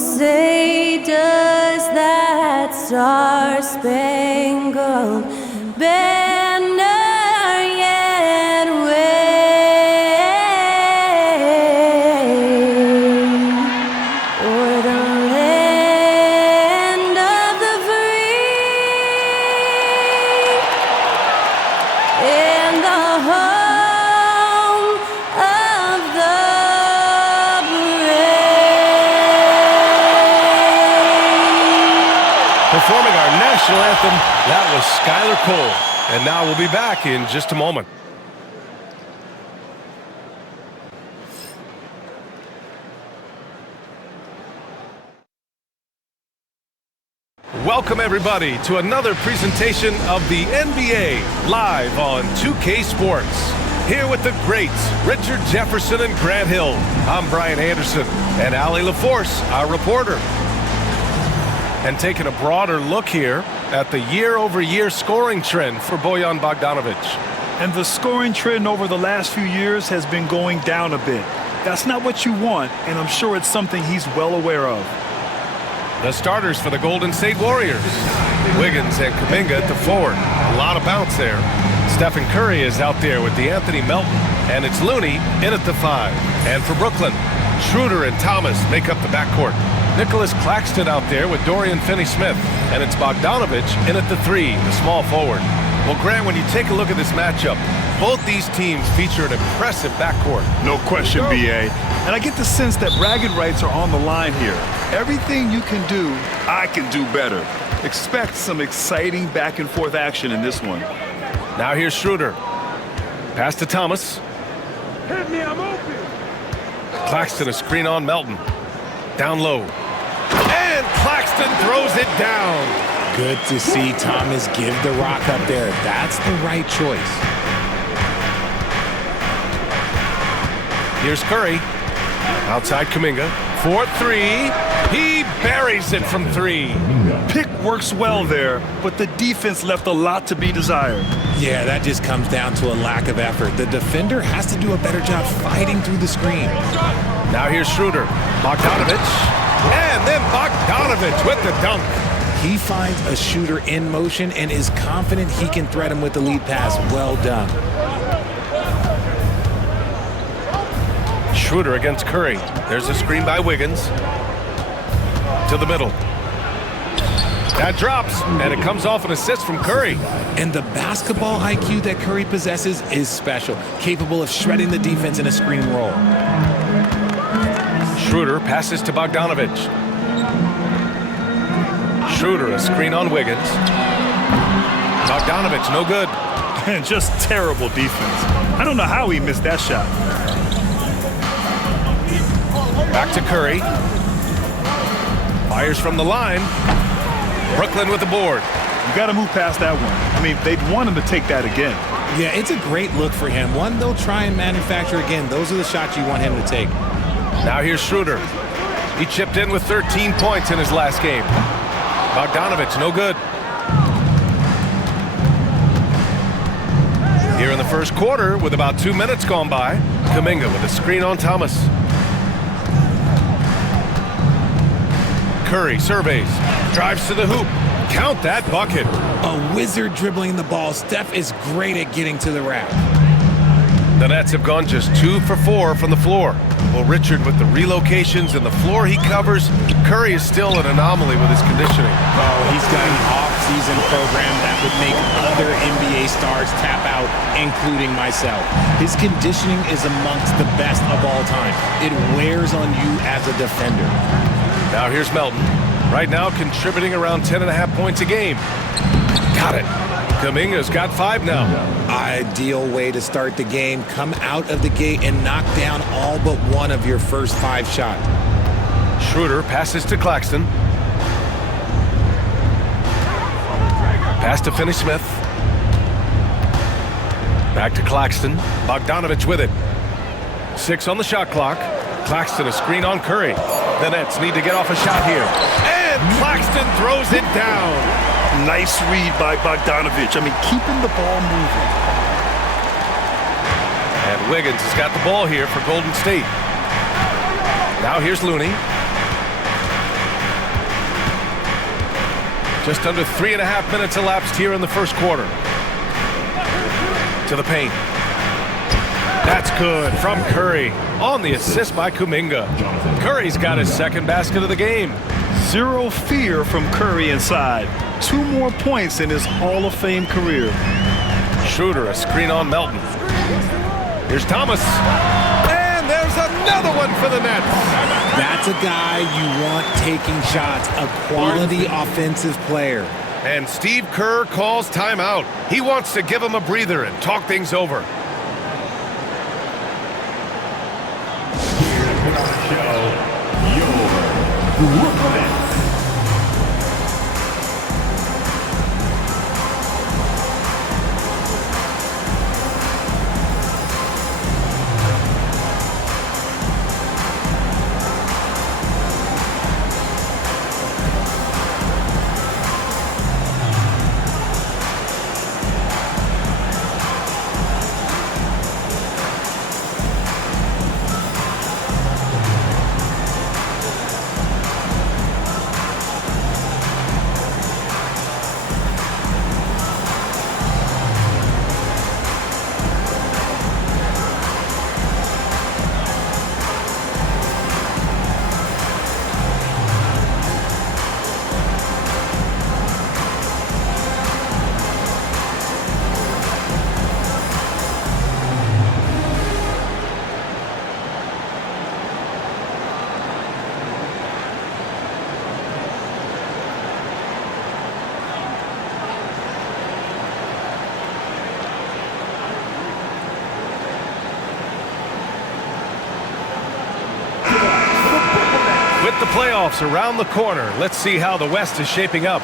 say does that star-spangled banner yet wave o'er the land of the free and the home of the Performing our national anthem, that was Skylar Cole. And now we'll be back in just a moment. Welcome everybody to another presentation of the NBA live on 2K Sports. Here with the greats, Richard Jefferson and Grant Hill. I'm Brian Anderson and Allie LaForce, our reporter. And taking a broader look here at the year-over-year scoring trend for Bojan Bogdanovic. And the scoring trend over the last few years has been going down a bit. That's not what you want, and I'm sure it's something he's well aware of. The starters for the Golden State Warriors. Wiggins and Kuminga at the forward. A lot of bounce there. Stephen Curry is out there with DeAnthony Melton. And it's Looney in at the 5. And for Brooklyn, Schroeder and Thomas make up the backcourt. Nicholas Claxton out there with Dorian Finney-Smith. And it's Bogdanovic in at the 3, the small forward. Well, Grant, when you take a look at this matchup, both these teams feature an impressive backcourt. No question, B.A. And I get the sense that bragging rights are on the line here. Everything you can do, I can do better. Expect some exciting back-and-forth action in this one. Now here's Schroeder. Pass to Thomas. Hit me, I'm open. Claxton a screen on Melton. Down low. And Claxton throws it down. Good to see Thomas give the rock up there. That's the right choice. Here's Curry. Outside Kuminga. 4-3. He buries it from 3. Pick works well there, but the defense left a lot to be desired. Yeah, that just comes down to a lack of effort. The defender has to do a better job fighting through the screen. Now here's Schroeder. Bogdanovic. And then Bogdanovic with the dunk. He finds a shooter in motion and is confident he can thread him with the lead pass. Well done. Schroeder against Curry. There's a screen by Wiggins. To the middle. That drops, and it comes off an assist from Curry. And the basketball IQ that Curry possesses is special, capable of shredding the defense in a screen roll. Schroeder passes to Bogdanovic. Schroeder, a screen on Wiggins. Bogdanovic, no good. And just terrible defense. I don't know how he missed that shot. Back to Curry. Fires from the line. Brooklyn with the board. You got to move past that one. I mean, they'd want him to take that again. Yeah, it's a great look for him. One they'll try and manufacture again. Those are the shots you want him to take. Now here's Schroeder. He chipped in with 13 points in his last game. Bogdanovic, no good. Here in the first quarter, with about 2 minutes gone by, Kuminga with a screen on Thomas. Curry surveys, drives to the hoop. Count that bucket. A wizard dribbling the ball. Steph is great at getting to the rack. The Nets have gone just 2 for 4 from the floor. Well, Richard, with the relocations and the floor he covers, Curry is still an anomaly with his conditioning. Oh, he's got an off-season program that would make other NBA stars tap out, including myself. His conditioning is amongst the best of all time. It wears on you as a defender. Now here's Melton. Right now contributing around 10.5 points a game. Got it. Kuminga's got 5 now. Ideal way to start the game. Come out of the gate and knock down all but one of your first 5 shots. Schroeder passes to Claxton. Pass to Finney-Smith. Back to Claxton. Bogdanovic with it. 6 on the shot clock. Claxton a screen on Curry. The Nets need to get off a shot here. And Claxton throws it down. Nice read by Bogdanovic. I mean, keeping the ball moving. And Wiggins has got the ball here for Golden State. Now here's Looney. Just under 3.5 minutes elapsed here in the first quarter. To the paint. That's good from Curry on the assist by Kuminga. Curry's got his second basket of the game. Zero fear from Curry inside. 2 more points in his Hall of Fame career. Schroeder, a screen on Melton. Here's Thomas. And there's another one for the Nets. That's a guy you want taking shots, a quality offensive player. And Steve Kerr calls timeout. He wants to give him a breather and talk things over. The playoffs around the corner. Let's see how the West is shaping up.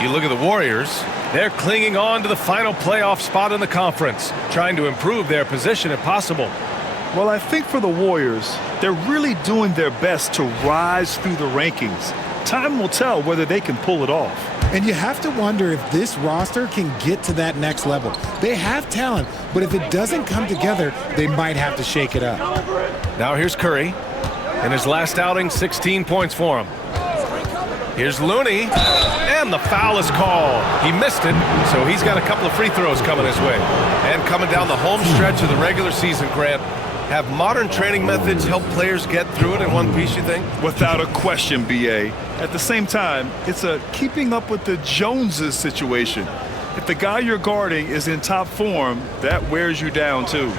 You look at the Warriors. They're clinging on to the final playoff spot in the conference, trying to improve their position if possible. Well, I think for the Warriors, they're really doing their best to rise through the rankings. Time will tell whether they can pull it off. And you have to wonder if this roster can get to that next level. They have talent, but if it doesn't come together, they might have to shake it up. Now here's Curry. In his last outing, 16 points for him. Here's Looney, and the foul is called. He missed it, so he's got a couple of free throws coming his way. And coming down the home stretch of the regular season, Grant, have modern training methods help players get through it in one piece, you think? Without a question, B.A. At the same time, it's a keeping up with the Joneses situation. If the guy you're guarding is in top form, that wears you down, too.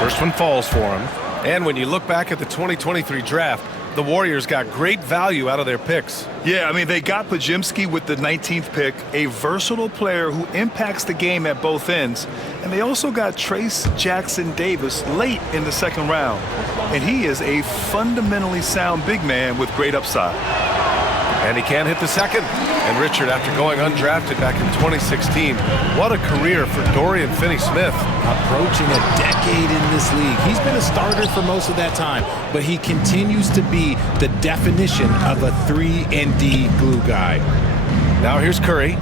First one falls for him. And when you look back at the 2023 draft, the Warriors got great value out of their picks. Yeah, I mean, they got Pajimski with the 19th pick, a versatile player who impacts the game at both ends. And they also got Trace Jackson Davis late in the second round. And he is a fundamentally sound big man with great upside. And he can't hit the second. And Richard, after going undrafted back in 2016, what a career for Dorian Finney-Smith. Approaching a decade in this league. He's been a starter for most of that time, but he continues to be the definition of a 3-and-D glue guy. Now here's Curry,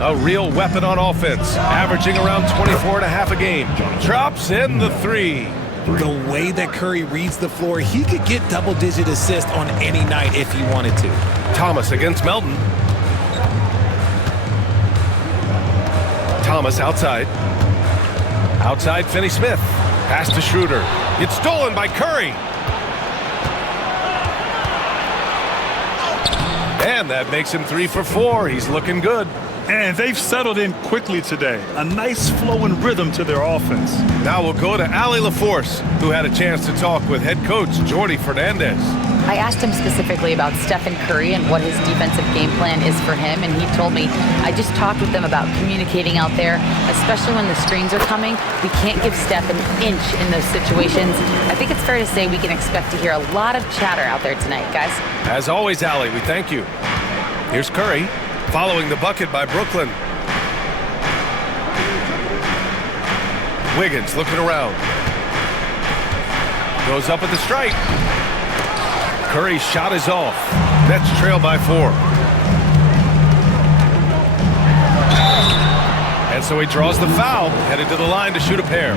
a real weapon on offense, averaging around 24.5 a game. Drops in the three. The way that Curry reads the floor, he could get double-digit assists on any night if he wanted to. Thomas against Melton. Thomas outside. Outside Finney-Smith. Pass to Schroeder. It's stolen by Curry. And that makes him 3 for 4. He's looking good. And they've settled in quickly today. A nice flowing rhythm to their offense. Now we'll go to Allie LaForce, who had a chance to talk with head coach Jordi Fernandez. I asked him specifically about Stephen Curry and what his defensive game plan is for him, and he told me, I just talked with them about communicating out there, especially when the screens are coming. We can't give Steph an inch in those situations. I think it's fair to say we can expect to hear a lot of chatter out there tonight, guys. As always, Allie, we thank you. Here's Curry, following the bucket by Brooklyn. Wiggins looking around. Goes up at the stripe. Curry's shot is off. Nets trail by 4. And so he draws the foul, headed to the line to shoot a pair.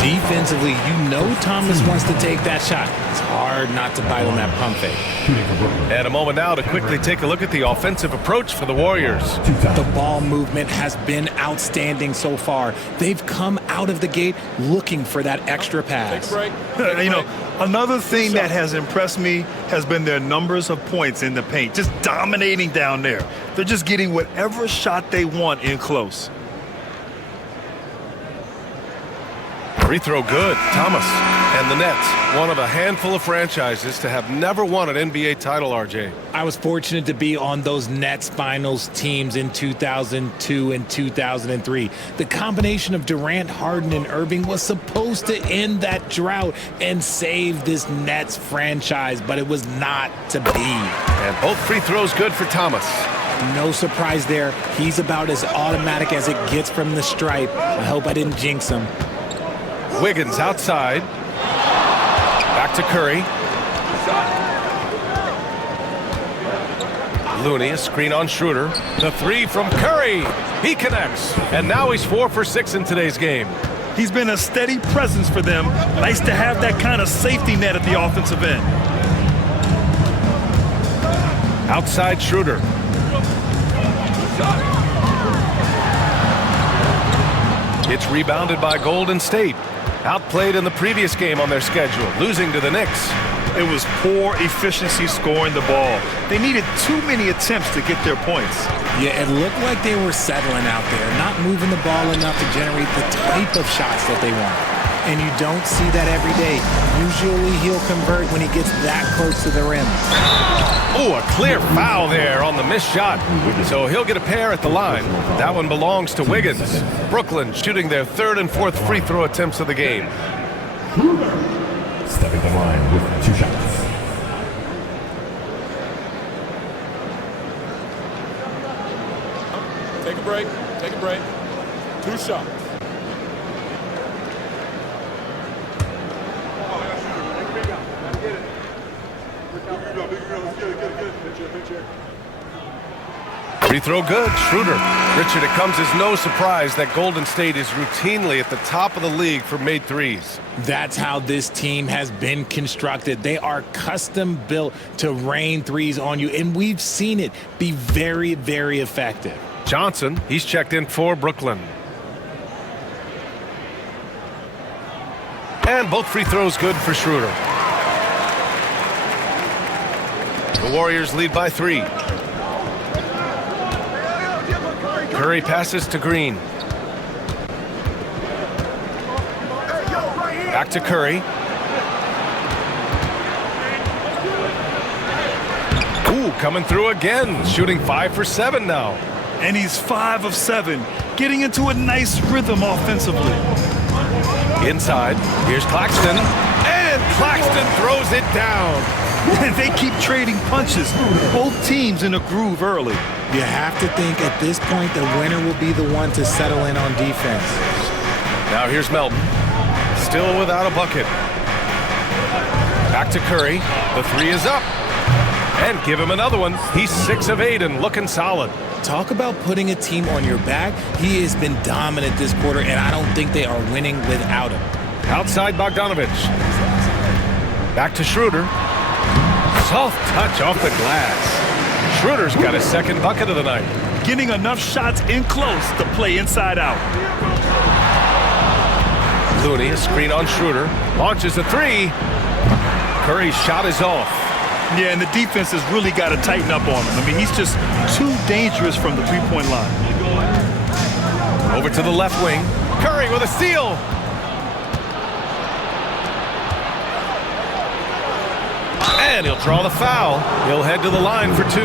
Defensively, you know Thomas wants to take that shot. It's hard not to bite on that pump fake. And a moment now to quickly take a look at the offensive approach for the Warriors. The ball movement has been outstanding so far. They've come out of the gate looking for that extra pass. You know, another thing that has impressed me has been their numbers of points in the paint, just dominating down there. They're just getting whatever shot they want in close. Free throw good. Thomas and the Nets, one of a handful of franchises to have never won an NBA title, RJ. I was fortunate to be on those Nets finals teams in 2002 and 2003. The combination of Durant, Harden, and Irving was supposed to end that drought and save this Nets franchise, but it was not to be. And both free throws good for Thomas. No surprise there. He's about as automatic as it gets from the stripe. I hope I didn't jinx him. Wiggins outside. Back to Curry. Looney, a screen on Schroeder. The three from Curry. He connects. And now he's 4 for 6 in today's game. He's been a steady presence for them. Nice to have that kind of safety net at the offensive end. Outside Schroeder. It's rebounded by Golden State. Outplayed in the previous game on their schedule, losing to the Knicks. It was poor efficiency scoring the ball. They needed too many attempts to get their points. Yeah, it looked like they were settling out there, not moving the ball enough to generate the type of shots that they want. And you don't see that every day. Usually he'll convert when he gets that close to the rim. Oh, a clear foul there on the missed shot. So he'll get a pair at the line. That one belongs to Wiggins. Brooklyn shooting their third and fourth free throw attempts of the game. Stepping the line with 2 shots. Take a break. Take a break. 2 shots. Free throw good. Schroeder. Richard, it comes as no surprise that Golden State is routinely at the top of the league for made threes. That's how this team has been constructed. They are custom built to rain threes on you, and we've seen it be very, very effective. Johnson, he's checked in for Brooklyn. And both free throws good for Schroeder. The Warriors lead by 3. Curry passes to Green. Back to Curry. Ooh, coming through again. Shooting 5 for 7 now. And he's 5 of 7, getting into a nice rhythm offensively. Inside, here's Claxton. And Claxton throws it down. They keep trading punches. Both teams in a groove early. You have to think at this point the winner will be the one to settle in on defense. Now here's Melton. Still without a bucket. Back to Curry. The 3 is up. And give him another one. He's 6 of 8 and looking solid. Talk about putting a team on your back. He has been dominant this quarter, and I don't think they are winning without him. Outside Bogdanovich. Back to Schroeder. Soft touch off the glass. Schroeder's got his second bucket of the night. Getting enough shots in close to play inside out. Looney, a screen on Schroeder. Launches a 3. Curry's shot is off. Yeah, and the defense has really got to tighten up on him. I mean, he's just too dangerous from the three-point line. Over to the left wing. Curry with a steal. And he'll draw the foul. He'll head to the line for 2.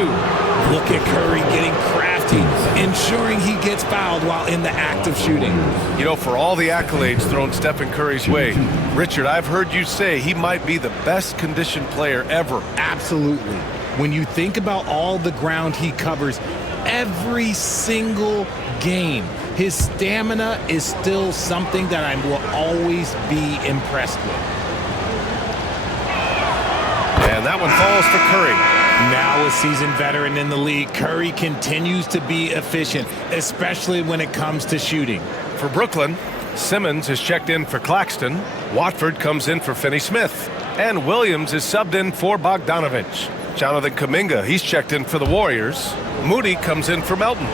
Look at Curry getting crafty, ensuring he gets fouled while in the act of shooting. You know, for all the accolades thrown Stephen Curry's way, Richard, I've heard you say he might be the best conditioned player ever. Absolutely. When you think about all the ground he covers every single game, his stamina is still something that I will always be impressed with. And that one falls for Curry. Now a seasoned veteran in the league, Curry continues to be efficient, especially when it comes to shooting. For Brooklyn, Simmons is checked in for Claxton. Watford comes in for Finney Smith. And Williams is subbed in for Bogdanovich. Jonathan Kuminga, he's checked in for the Warriors. Moody comes in for Melton.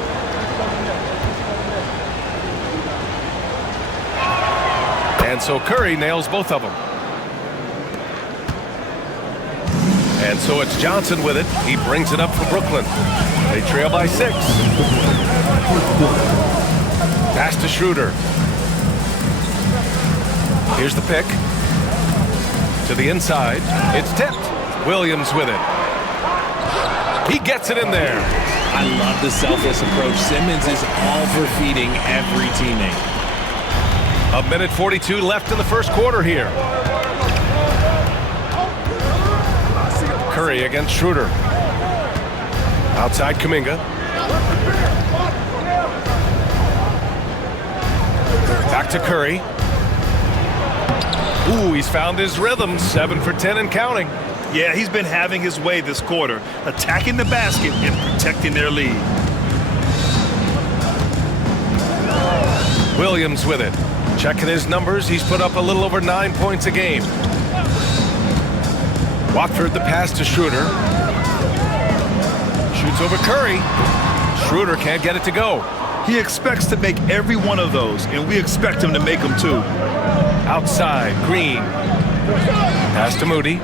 And so Curry nails both of them. And so it's Johnson with it. He brings it up for Brooklyn. They trail by 6. Pass to Schroeder. Here's the pick. To the inside. It's tipped. Williams with it. He gets it in there. I love the selfless approach. Simmons is all for feeding every teammate. 1:42 left in the first quarter here. Curry against Schroeder. Outside Kuminga. Back to Curry. Ooh, he's found his rhythm. 7 for 10 and counting. Yeah, he's been having his way this quarter, attacking the basket and protecting their lead. Williams with it. Checking his numbers, he's put up a little over 9 points a game. Watford the pass to Schroeder. Shoots over Curry. Schroeder can't get it to go. He expects to make every one of those, and we expect him to make them too. Outside, Green. Pass to Moody.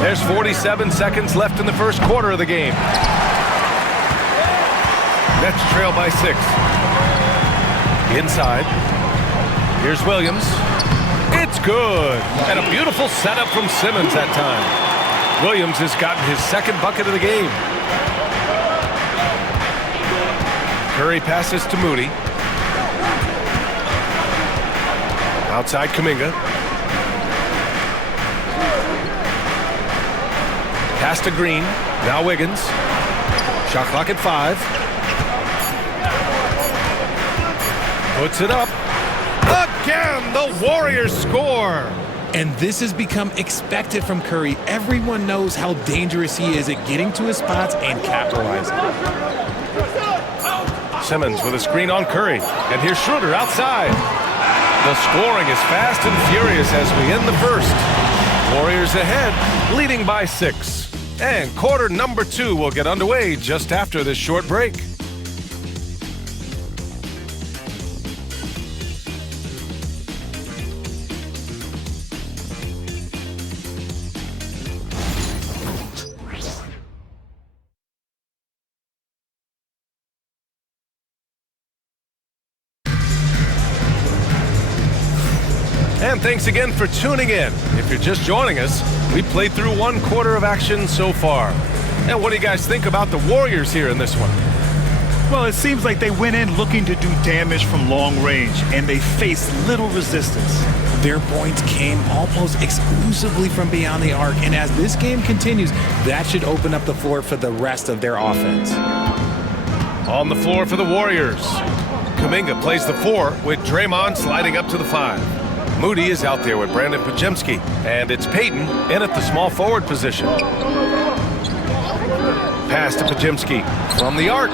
There's 47 seconds left in the first quarter of the game. Nets trail by 6. Inside. Here's Williams. It's good. And a beautiful setup from Simmons that time. Williams has gotten his second bucket of the game. Curry passes to Moody. Outside Kuminga. Pass to Green. Now Wiggins. Shot clock at 5. Puts it up. Again, the Warriors score. And this has become expected from Curry. Everyone knows how dangerous he is at getting to his spots and capitalizing. Simmons with a screen on Curry. And here's Schroeder outside. The scoring is fast and furious as we end the first. Warriors ahead, leading by 6. And quarter number 2 will get underway just after this short break. And thanks again for tuning in. If you're just joining us, we played through 1 quarter of action so far. And what do you guys think about the Warriors here in this one? Well, it seems like they went in looking to do damage from long range, and they faced little resistance. Their points came almost exclusively from beyond the arc, and as this game continues, that should open up the floor for the rest of their offense. On the floor for the Warriors. Kuminga plays the 4 with Draymond sliding up to the 5. Moody is out there with Brandon Pajemski, and it's Payton in at the small forward position. Pass to Pajemski from the arc.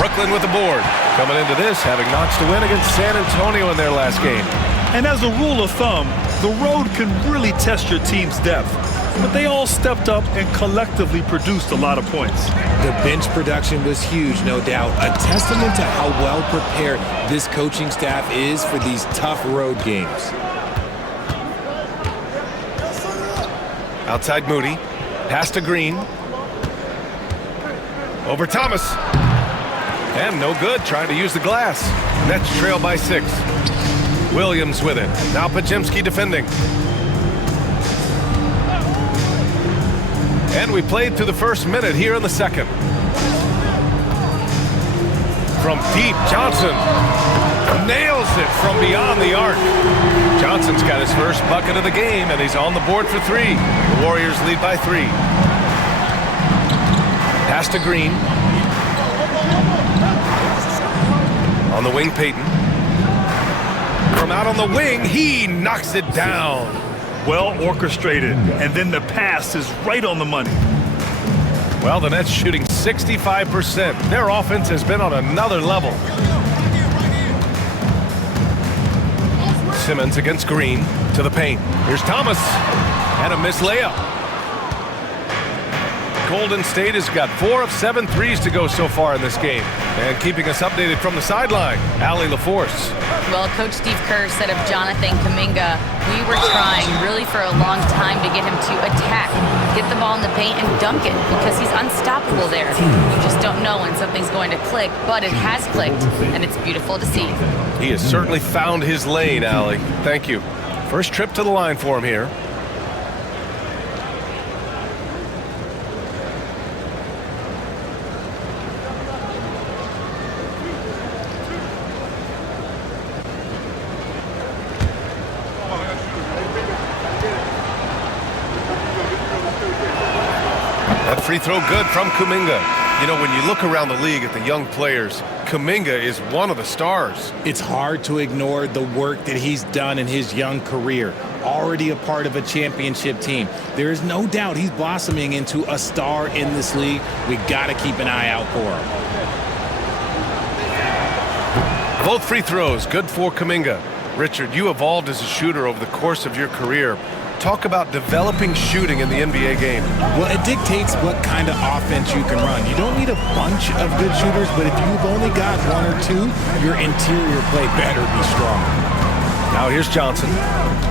Brooklyn with the board. Coming into this, having notched a win against San Antonio in their last game. And as a rule of thumb, the road can really test your team's depth. But they all stepped up and collectively produced a lot of points. The bench production was huge, no doubt. A testament to how well prepared this coaching staff is for these tough road games. Outside Moody. Pass to Green. Over Thomas. And no good, trying to use the glass. Nets trail by 6. Williams with it. Now Pajemski defending. And we played through the first minute here in the second. From deep, Johnson nails it from beyond the arc. Johnson's got his first bucket of the game, and he's on the board for 3. The Warriors lead by 3. Pass to Green. On the wing, Payton. From out on the wing, he knocks it down. Well orchestrated, and then the pass is right on the money. Well, the Nets shooting 65%. Their offense has been on another level. Simmons against Green to the paint. Here's Thomas and a missed layup. Golden State has got 4 of 7 threes to go so far in this game. And keeping us updated from the sideline, Allie LaForce. Well, Coach Steve Kerr said of Jonathan Kuminga, we were trying really for a long time to get him to attack, get the ball in the paint and dunk it because he's unstoppable there. You just don't know when something's going to click, but it has clicked, and it's beautiful to see. He has certainly found his lane, Allie. Thank you. First trip to the line for him here. That free throw good from Kuminga. You know, when you look around the league at the young players, Kuminga is one of the stars. It's hard to ignore the work that he's done in his young career. Already a part of a championship team. There is no doubt he's blossoming into a star in this league. We got to keep an eye out for him. Both free throws good for Kuminga. Richard, you evolved as a shooter over the course of your career. Talk about developing shooting in the NBA game. Well, it dictates what kind of offense you can run. You don't need a bunch of good shooters, but if you've only got 1 or 2, your interior play better be strong. Now here's Johnson.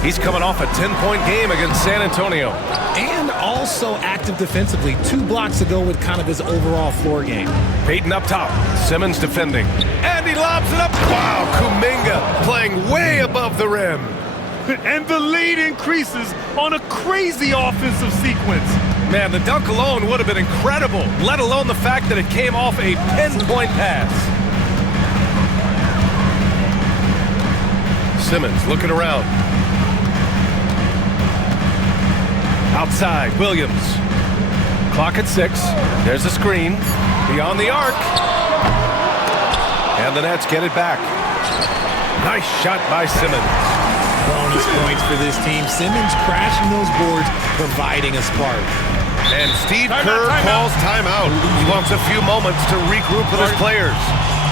He's coming off a 10-point game against San Antonio. And also active defensively. 2 blocks ago with kind of his overall floor game. Payton up top. Simmons defending. And he lobs it up. Wow, Kuminga playing way above the rim. And the lead increases on a crazy offensive sequence. Man, the dunk alone would have been incredible, let alone the fact that it came off a pinpoint pass. Simmons looking around. Outside, Williams. Clock at 6. There's a screen. Beyond the arc. And the Nets get it back. Nice shot by Simmons. Bonus points for this team. Simmons crashing those boards, providing a spark. And Steve Kerr calls timeout. He wants a few moments to regroup with his players.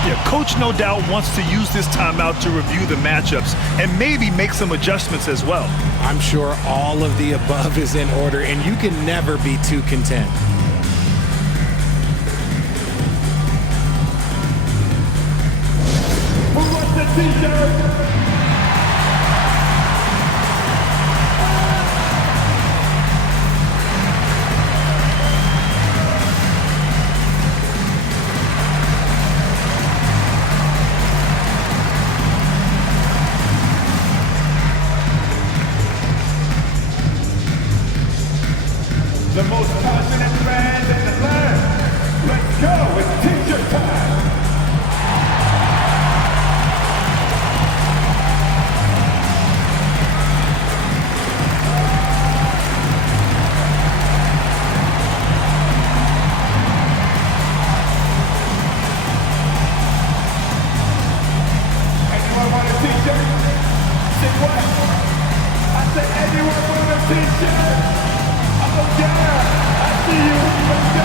Yeah, Coach no doubt wants to use this timeout to review the matchups and maybe make some adjustments as well. I'm sure all of the above is in order, and you can never be too content. Who wants the t-shirt? The most passionate fans in the land. Let's go, it's t-shirt time. Anyone want a t-shirt? Say what? I said anyone want a t-shirt? Oh yeah, I see you, let's go!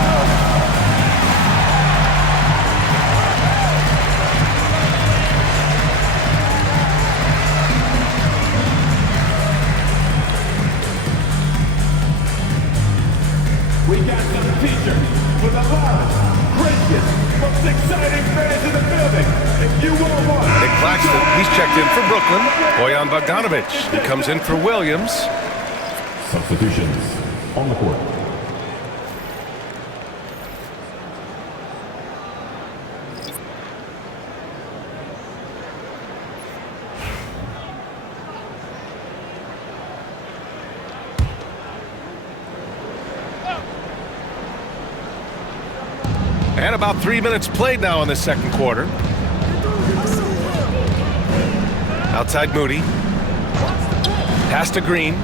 We got some t-shirts for the loudest, greatest, most exciting fans in the building. If you want one... Nick Claxton, he's checked in for Brooklyn. Bojan Bogdanovic, he comes in for Williams. Substitutions on the court. And about 3 minutes played now in the second quarter. Outside Moody. Pass to Green.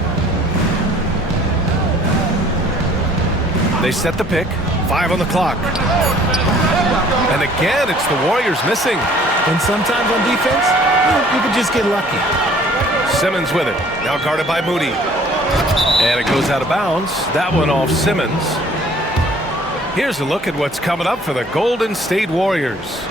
They set the pick. 5 on the clock. And again, it's the Warriors missing. And sometimes on defense, you can just get lucky. Simmons with it. Now guarded by Moody. And it goes out of bounds. That one off Simmons. Here's a look at what's coming up for the Golden State Warriors.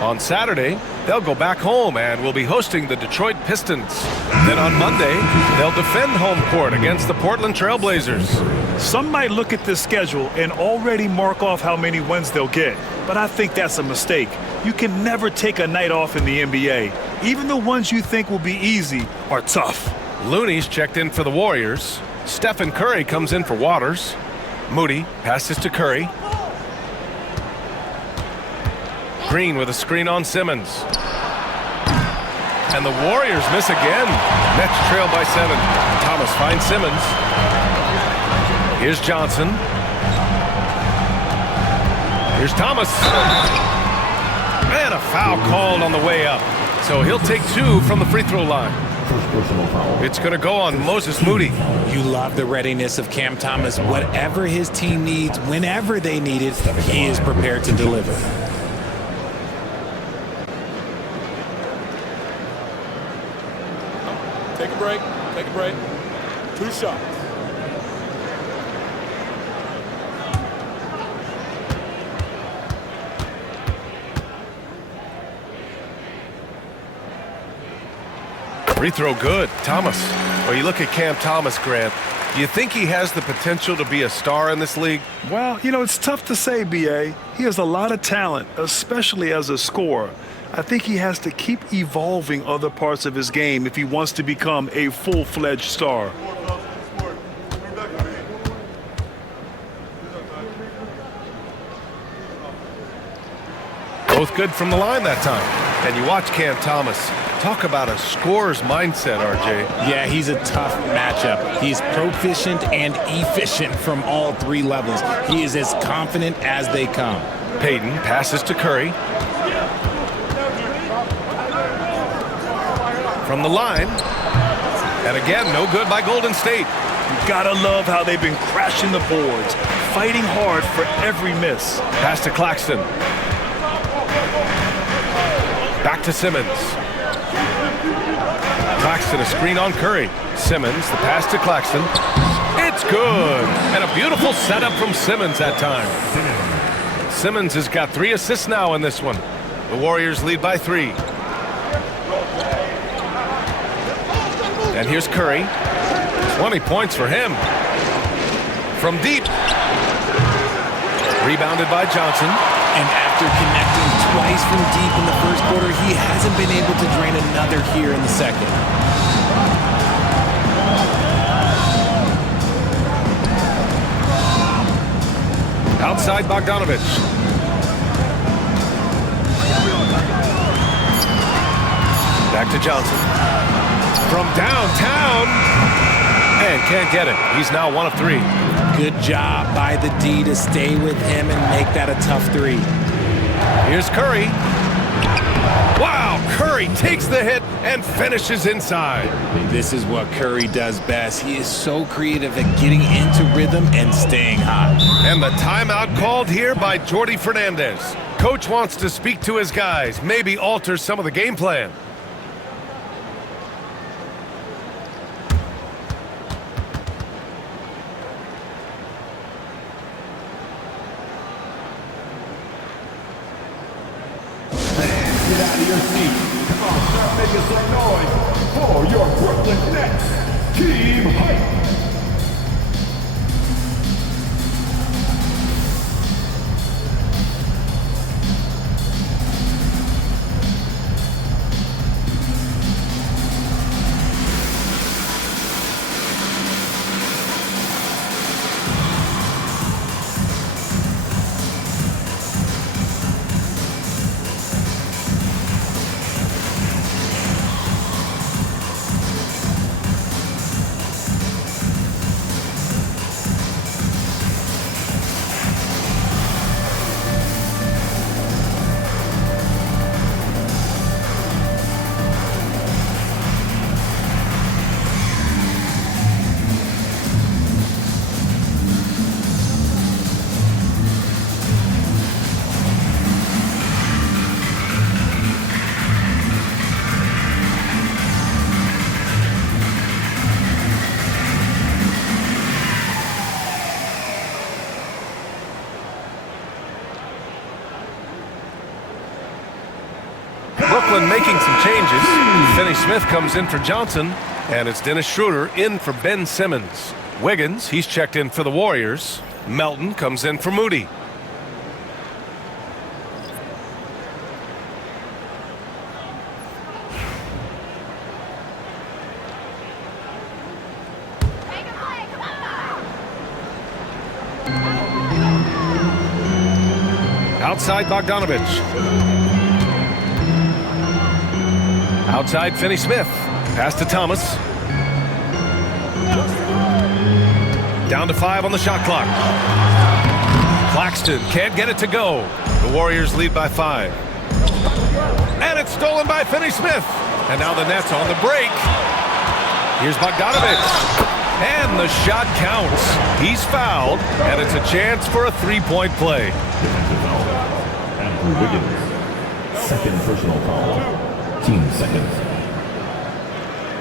On Saturday, they'll go back home and will be hosting the Detroit Pistons. Then on Monday, they'll defend home court against the Portland Trailblazers. Some might look at this schedule and already mark off how many wins they'll get, but I think that's a mistake. You can never take a night off in the NBA. Even the ones you think will be easy are tough. Looney's checked in for the Warriors. Stephen Curry comes in for Waters. Moody passes to Curry. Green with a screen on Simmons. And the Warriors miss again. Nets trail by 7. Thomas finds Simmons. Here's Johnson. Here's Thomas. And a foul called on the way up. So he'll take 2 from the free throw line. It's going to go on Moses Moody. You love the readiness of Cam Thomas. Whatever his team needs, whenever they need it, he is prepared to deliver. Take a break. Take a break. 2 shots. Free throw good. Thomas. Well, you look at Cam Thomas, Grant. Do you think he has the potential to be a star in this league? Well, you know, it's tough to say, B.A. He has a lot of talent, especially as a scorer. I think he has to keep evolving other parts of his game if he wants to become a full-fledged star. Both good from the line that time. And you watch Cam Thomas. Talk about a scorer's mindset, RJ. Yeah, he's a tough matchup. He's proficient and efficient from all 3 levels. He is as confident as they come. Payton passes to Curry. From the line. And again, no good by Golden State. You gotta love how they've been crashing the boards, fighting hard for every miss. Pass to Claxton. Back to Simmons. Claxton, a screen on Curry. Simmons, the pass to Claxton. It's good. And a beautiful setup from Simmons that time. Simmons has got 3 assists now in this one. The Warriors lead by 3. And here's Curry. 20 points for him. From deep. Rebounded by Johnson. And after connecting twice from deep in the first quarter, he hasn't been able to drain another here in the second. Outside Bogdanovich. Back to Johnson. From downtown. And can't get it. He's now 1 of 3. Good job by the D to stay with him and make that a tough 3. Here's Curry. Wow, Curry takes the hit and finishes inside. This is what Curry does best. He is so creative at getting into rhythm and staying hot. And the timeout called here by Jordi Fernandez. Coach wants to speak to his guys, maybe alter some of the game plan. Get out of your seat. Come on, start making some noise for your Brooklyn Nets. Team Hype. Brooklyn making some changes. Finney-Smith comes in for Johnson, and it's Dennis Schroeder in for Ben Simmons. Wiggins, he's checked in for the Warriors. Melton comes in for Moody. Outside Bogdanovich. Outside Finney-Smith. Pass to Thomas. Down to 5 on the shot clock. Claxton can't get it to go. The Warriors lead by 5. And it's stolen by Finney-Smith. And now the Nets on the break. Here's Bogdanovich. And the shot counts. He's fouled, and it's a chance for a three-point play. Andrew Wiggins, second personal foul, team seconds.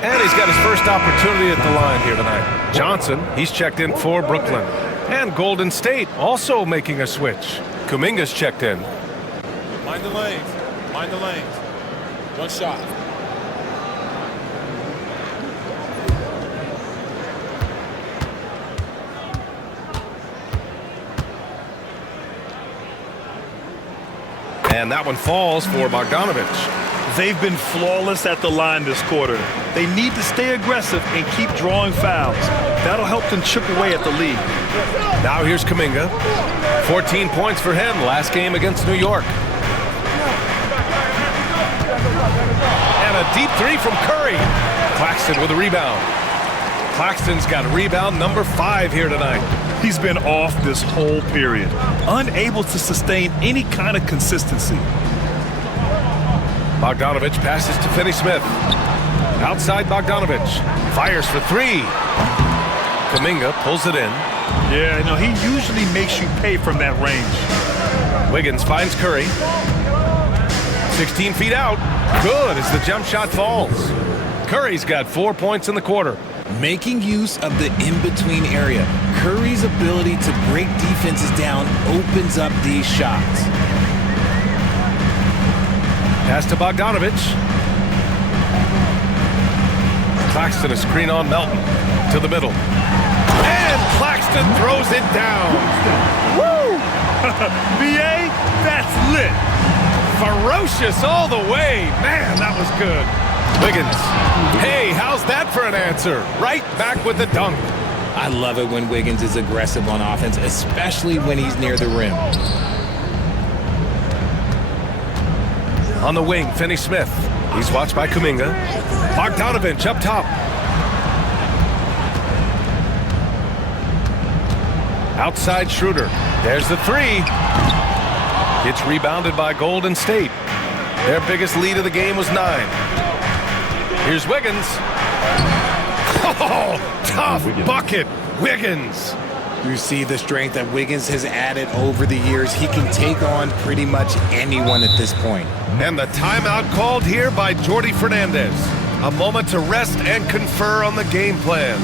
And he's got his first opportunity at the line here tonight. Johnson, he's checked in for Brooklyn. And Golden State also making a switch. Kuminga's checked in. Mind the lanes. Mind the lanes. One shot. And that one falls for Bogdanovich. They've been flawless at the line this quarter. They need to stay aggressive and keep drawing fouls. That'll help them chip away at the lead. Now here's Kuminga. 14 points for him last game against New York. And a deep three from Curry. Claxton with a rebound. Claxton's got rebound number 5 here tonight. He's been off this whole period, unable to sustain any kind of consistency. Bogdanovich passes to Finney-Smith. Outside Bogdanovich. Fires for 3. Kuminga pulls it in. Yeah, you know, he usually makes you pay from that range. Wiggins finds Curry. 16 feet out. Good as the jump shot falls. Curry's got 4 points in the quarter. Making use of the in-between area. Curry's ability to break defenses down opens up these shots. Pass to Bogdanovich. Claxton a screen on Melton. To the middle. And Claxton throws it down. Woo! BA, that's lit. Ferocious all the way. Man, that was good. Wiggins. Hey, how's that for an answer? Right back with the dunk. I love it when Wiggins is aggressive on offense, especially when he's near the rim. On the wing, Finney-Smith. He's watched by Kuminga. Bogdanovich up top. Outside Schroeder. There's the 3. It's rebounded by Golden State. Their biggest lead of the game was 9. Here's Wiggins. Oh, tough bucket. Wiggins. You see the strength that Wiggins has added over the years. He can take on pretty much anyone at this point. And the timeout called here by Jordi Fernandez. A moment to rest and confer on the game plan.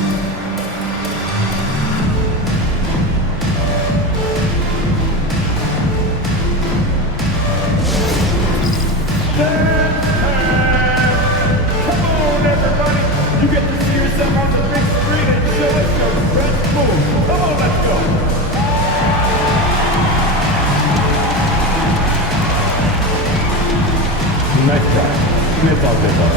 Come on, everybody. You get to see yourself on the big screen and show us your best move. Come on, let's go. Nice try. It's all good, though.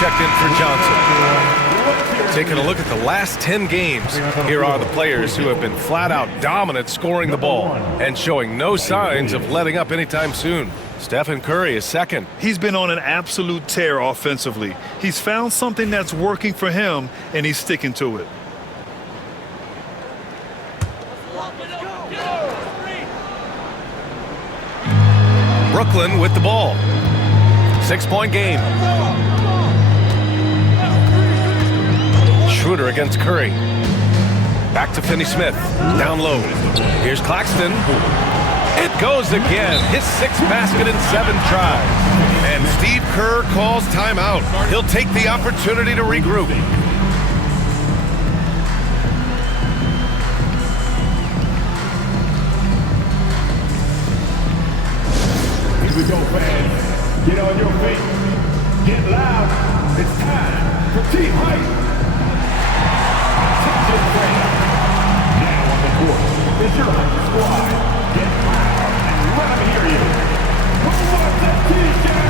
checked in for Johnson. Taking a look at the last 10 games, here are the players who have been flat-out dominant scoring the ball and showing no signs of letting up anytime soon. Stephen Curry is second. He's been on an absolute tear offensively. He's found something that's working for him, and he's sticking to it. Brooklyn with the ball. 6-point game. Schroeder against Curry. Back to Finney-Smith. Down low. Here's Claxton. It goes again. His 6th basket in 7 tries. And Steve Kerr calls timeout. He'll take the opportunity to regroup. Here we go, fans. Get on your feet. Get loud. It's time for team hype. Attention, fans. Now on the court is your hype squad. Get loud and let them hear you. Who wants a t-shirt?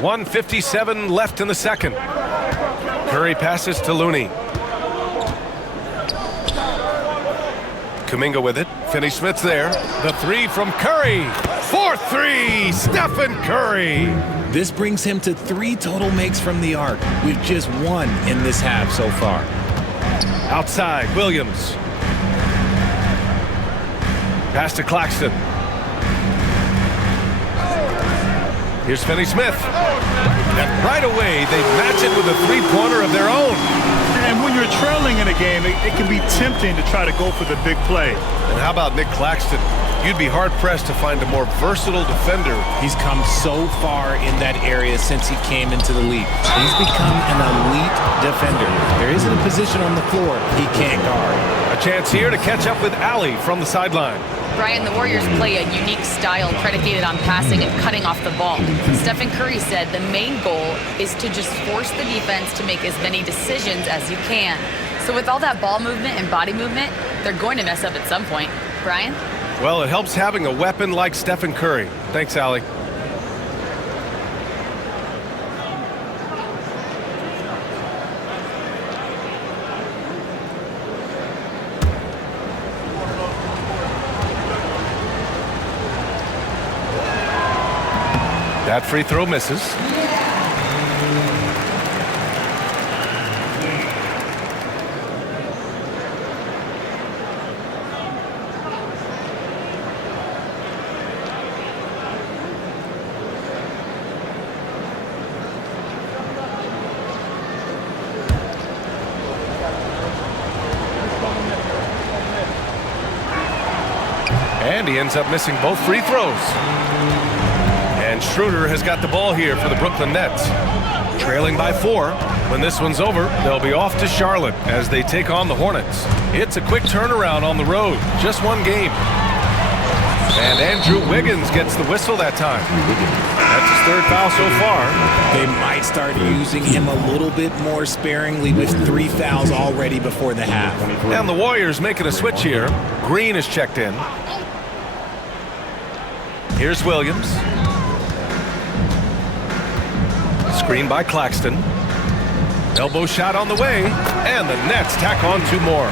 .157 left in the second. Curry passes to Looney. Kuminga with it. Finney-Smith's there. The 3 from Curry. 4-3, Stephen Curry. This brings him to 3 total makes from the arc, with just 1 in this half so far. Outside, Williams. Pass to Claxton. Here's Finney-Smith. And right away, they match it with a 3-pointer of their own. And when you're trailing in a game, it can be tempting to try to go for the big play. And how about Nick Claxton? You'd be hard-pressed to find a more versatile defender. He's come so far in that area since he came into the league. He's become an elite defender. There isn't a position on the floor he can't guard. A chance here to catch up with Allie from the sideline. Brian, the Warriors play a unique style predicated on passing and cutting off the ball. Stephen Curry said the main goal is to just force the defense to make as many decisions as you can. So with all that ball movement and body movement, they're going to mess up at some point. Brian? Well, it helps having a weapon like Stephen Curry. Thanks, Allie. That free throw misses. And he ends up missing both free throws. And Schroeder has got the ball here for the Brooklyn Nets. Trailing by 4. When this one's over, they'll be off to Charlotte as they take on the Hornets. It's a quick turnaround on the road. Just 1 game. And Andrew Wiggins gets the whistle that time. That's his 3rd foul so far. They might start using him a little bit more sparingly with 3 fouls already before the half. And the Warriors making a switch here. Green is checked in. Here's Williams. Screen by Claxton. Elbow shot on the way, and the Nets tack on 2 more.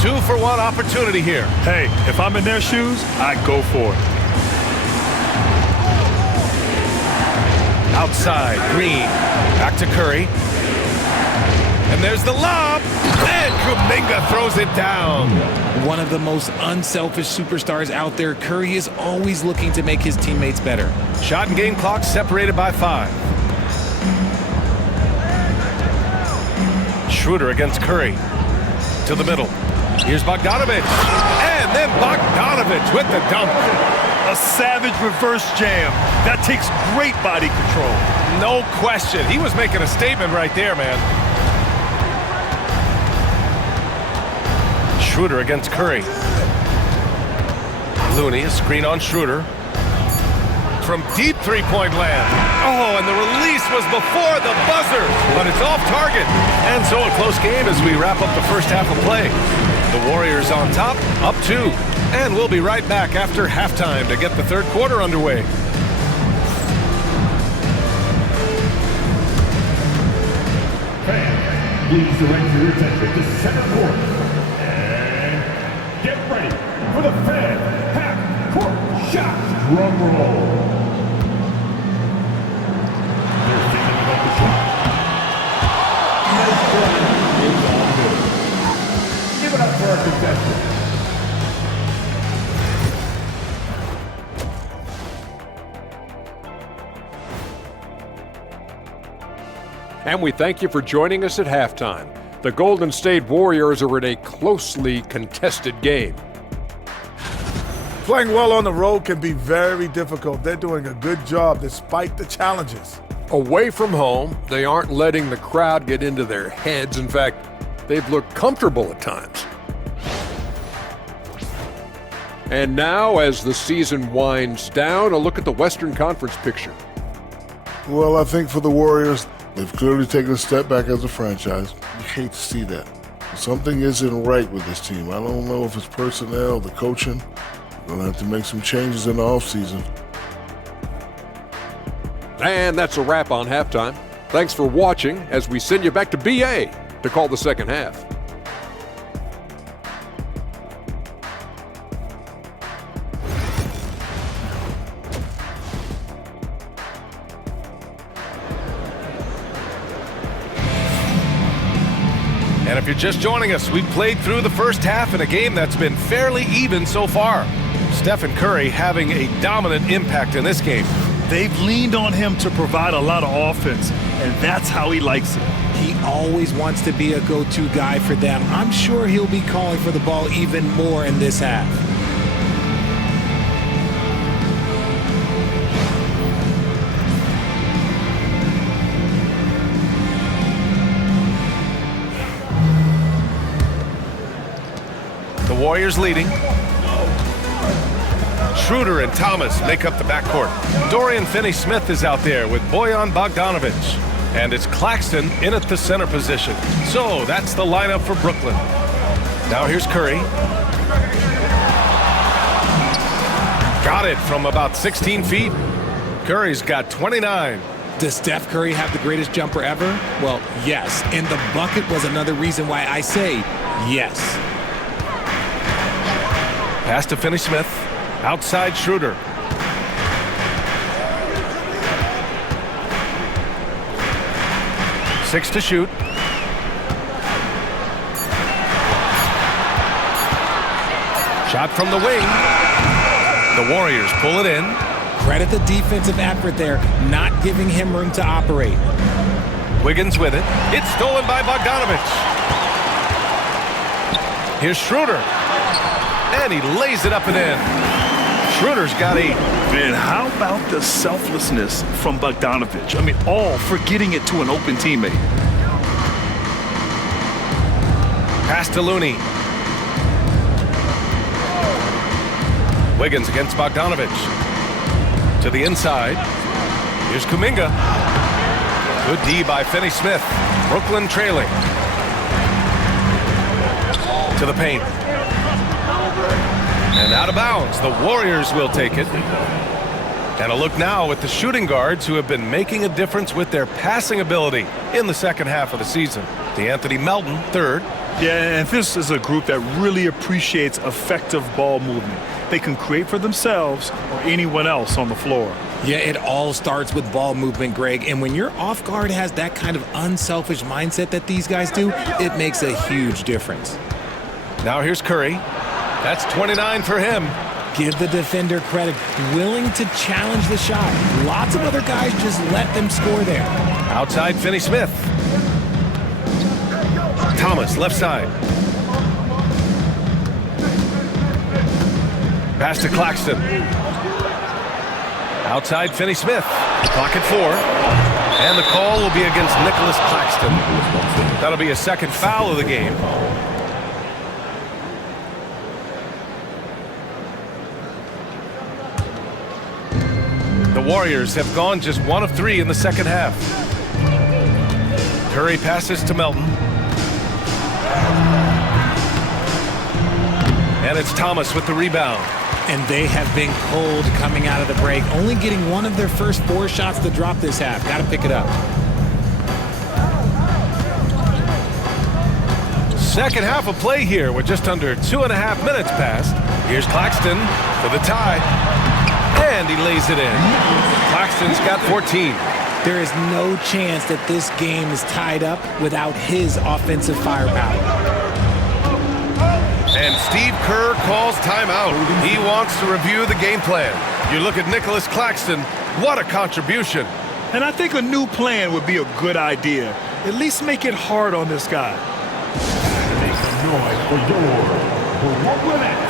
2-for-1 opportunity here. Hey, if I'm in their shoes, I'd go for it. Outside, Green. Back to Curry. And there's the lob. And Kuminga throws it down. One of the most unselfish superstars out there, Curry is always looking to make his teammates better. Shot and game clock separated by 5. Schroeder against Curry. To the middle. Here's Bogdanovich. And then Bogdanovich with the dunk. A savage reverse jam. That takes great body control. No question. He was making a statement right there, man. Schroeder against Curry. Looney, a screen on Schroeder. From deep three-point land. Oh, and the release was before the buzzer, but it's off target. And so a close game as we wrap up the first half of play. The Warriors on top, up 2. And we'll be right back after halftime to get the third quarter underway. Fans, please direct your attention to center court. And get ready for the fan half-court shot. Drum roll. They're thinking about the shot. It's all good. Give it up for our contestant. And we thank you for joining us at halftime. The Golden State Warriors are in a closely contested game. Playing well on the road can be very difficult. They're doing a good job despite the challenges. Away from home, they aren't letting the crowd get into their heads. In fact, they've looked comfortable at times. And now, as the season winds down, a look at the Western Conference picture. Well, I think for the Warriors, they've clearly taken a step back as a franchise. You hate to see that. Something isn't right with this team. I don't know if it's personnel, the coaching. We're going to have to make some changes in the offseason. And that's a wrap on halftime. Thanks for watching as we send you back to BA to call the second half. And if you're just joining us, we've played through the first half in a game that's been fairly even so far. Stephen Curry having a dominant impact in this game. They've leaned on him to provide a lot of offense, and that's how he likes it. He always wants to be a go-to guy for them. I'm sure he'll be calling for the ball even more in this half. The Warriors leading. Schroeder and Thomas make up the backcourt. Dorian Finney-Smith is out there with Bojan Bogdanovich. And it's Claxton in at the center position. So that's the lineup for Brooklyn. Now here's Curry. Got it from about 16 feet. Curry's got 29. Does Steph Curry have the greatest jumper ever? Well, yes. And the bucket was another reason why I say yes. Pass to Finney-Smith. Outside Schroeder. Six to shoot. Shot from the wing. The Warriors pull it in. Credit the defensive effort there, not giving him room to operate. Wiggins with it. It's stolen by Bogdanovich. Here's Schroeder. And he lays it up and in. Schroeder's got 8. Man, how about the selflessness from Bogdanovich? I mean, all for getting it to an open teammate. Pass to Looney. Wiggins against Bogdanovich. To the inside. Here's Kuminga. Good D by Finney-Smith. Brooklyn trailing. To the paint. And out of bounds, the Warriors will take it. And a look now at the shooting guards who have been making a difference with their passing ability in the second half of the season. DeAnthony Melton, third. Yeah, and this is a group that really appreciates effective ball movement. They can create for themselves or anyone else on the floor. Yeah, it all starts with ball movement, Greg. And when your off guard has that kind of unselfish mindset that these guys do, it makes a huge difference. Now here's Curry. That's 29 for him. Give the defender credit, willing to challenge the shot. Lots of other guys just let them score there. Outside, Finney-Smith. Thomas, left side. Pass to Claxton. Outside, Finney-Smith. Clock at 4. And the call will be against Nicholas Claxton. That'll be a second foul of the game. The Warriors have gone just 1 of 3 in the second half. Curry passes to Melton. And it's Thomas with the rebound. And they have been cold coming out of the break, only getting one of their first 4 shots to drop this half. Got to pick it up. Second half of play here with just under 2.5 minutes passed. Here's Claxton for the tie. And he lays it in. Claxton's got 14. There is no chance that this game is tied up without his offensive firepower. And Steve Kerr calls timeout. He wants to review the game plan. You look at Nicholas Claxton, what a contribution. And I think a new plan would be a good idea. At least make it hard on this guy. Make some noise for your Brooklyn.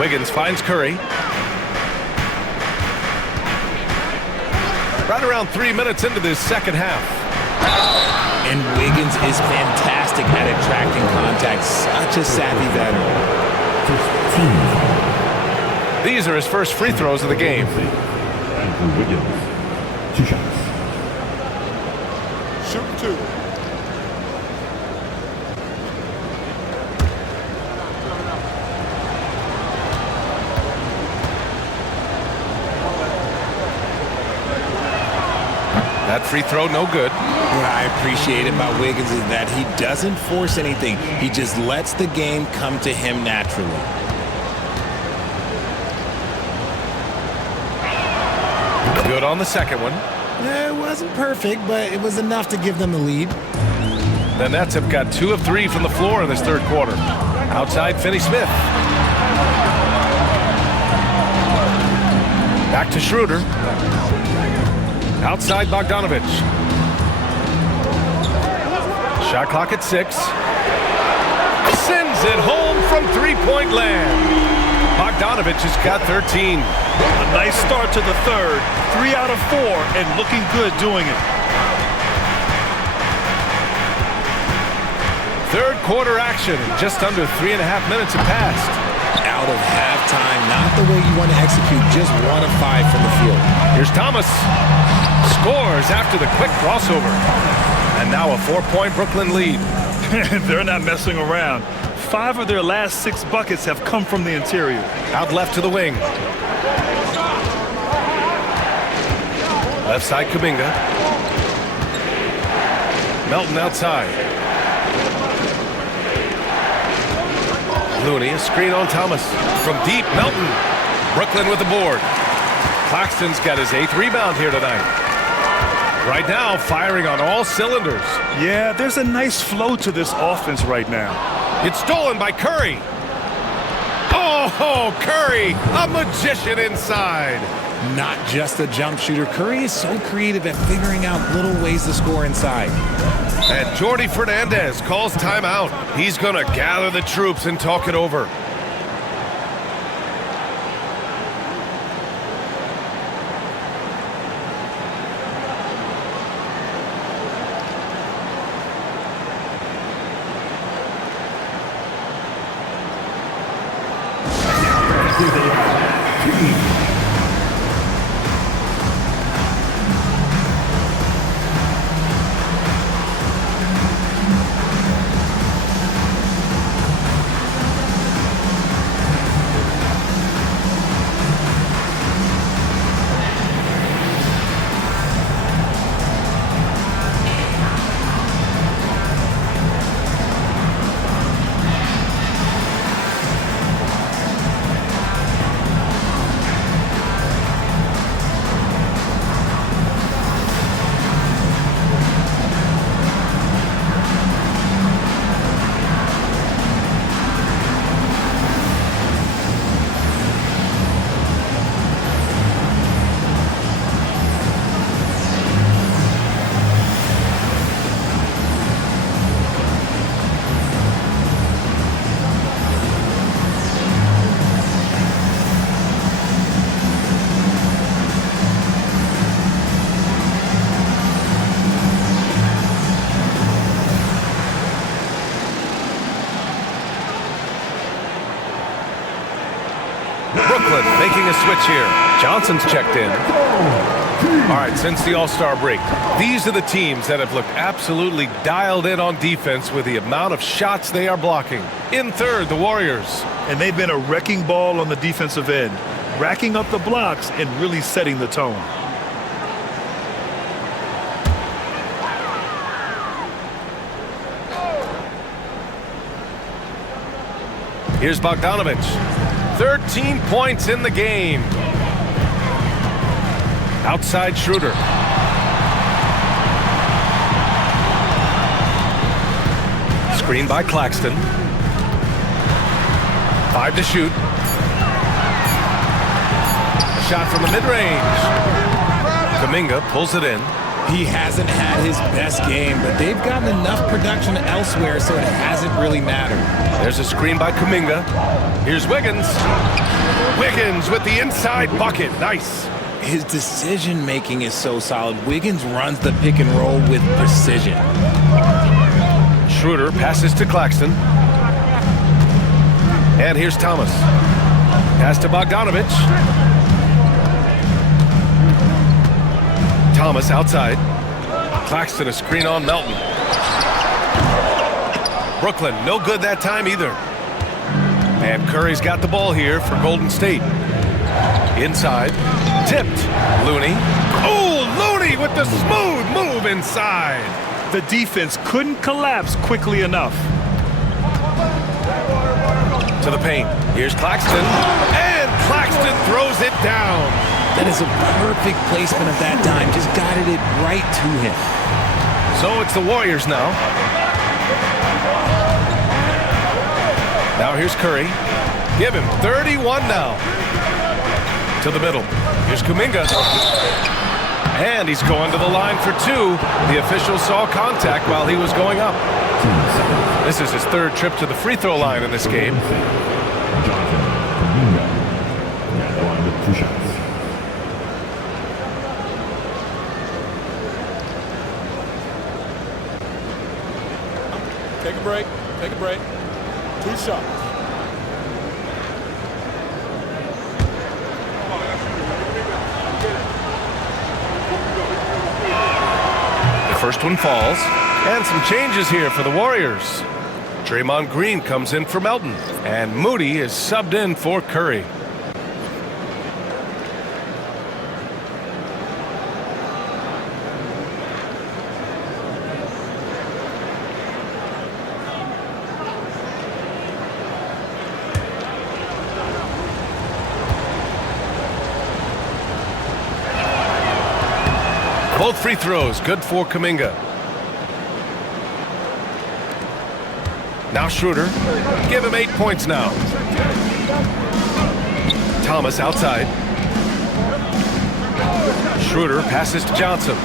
Wiggins finds Curry. Right around 3 minutes into this second half. And Wiggins is fantastic at attracting contact. Such a savvy veteran. These are his first free throws of the game. Andrew Wiggins, 2 shots. Shoot 2. That free throw, no good. What I appreciate about Wiggins is that he doesn't force anything. He just lets the game come to him naturally. Good on the second one. It wasn't perfect, but it was enough to give them the lead. The Nets have got 2 of 3 from the floor in this third quarter. Outside, Finney-Smith. Back to Schroeder. Outside, Bogdanovich. Shot clock at 6. Sends it home from three-point land. Bogdanovich Bogdanovich has got 13. A nice start to the third. 3 out of 4 and looking good doing it. Third quarter action. Just under 3.5 minutes have passed. Out of halftime, not the way you want to execute, just 1 of 5 from the field. Here's Thomas. Scores after the quick crossover. And now a 4-point Brooklyn lead. They're not messing around. 5 of their last 6 buckets have come from the interior. Out left to the wing. Left side Kuminga. Melton outside. Looney, a screen on Thomas. From deep, Melton. Brooklyn with the board. Claxton's got his 8th rebound here tonight. Right now, firing on all cylinders. Yeah, there's a nice flow to this offense right now. It's stolen by Curry. Oh, Curry, a magician inside. Not just a jump shooter. Curry is so creative at figuring out little ways to score inside. And Jordi Fernandez calls timeout. He's going to gather the troops and talk it over. Brooklyn making a switch here. Johnson's checked in. All right, since the All-Star break, these are the teams that have looked absolutely dialed in on defense with the amount of shots they are blocking. In third, the Warriors. And they've been a wrecking ball on the defensive end, racking up the blocks and really setting the tone. Here's Bogdanovich. 13 points in the game. Outside Schroeder. Screen by Claxton. 5 to shoot. Shot from the mid-range. Kuminga pulls it in. He hasn't had his best game, but they've gotten enough production elsewhere, so it hasn't really mattered. There's a screen by Kuminga. Here's Wiggins. Wiggins with the inside bucket. Nice. His decision-making is so solid. Wiggins runs the pick and roll with precision. Schroeder passes to Claxton. And here's Thomas. Pass to Bogdanovich. Thomas outside. Claxton a screen on Melton. Brooklyn no good that time either. And Curry's got the ball here for Golden State. Inside. Tipped. Looney. Oh, Looney with the smooth move inside. The defense couldn't collapse quickly enough. To the paint. Here's Claxton. And Claxton throws it down. That is a perfect placement of that dime. Just guided it right to him. So it's the Warriors now. Now here's Curry. Give him 31 now. To the middle. Here's Kuminga. And he's going to the line for 2. The official saw contact while he was going up. This is his 3rd trip to the free throw line in this game. a break. Take a break. 2 shots. The first one falls. And some changes here for the Warriors. Draymond Green comes in for Melton. And Moody is subbed in for Curry. Both free throws, good for Kuminga. Now Schroeder, give him 8 points now. Thomas outside. Schroeder passes to Johnson.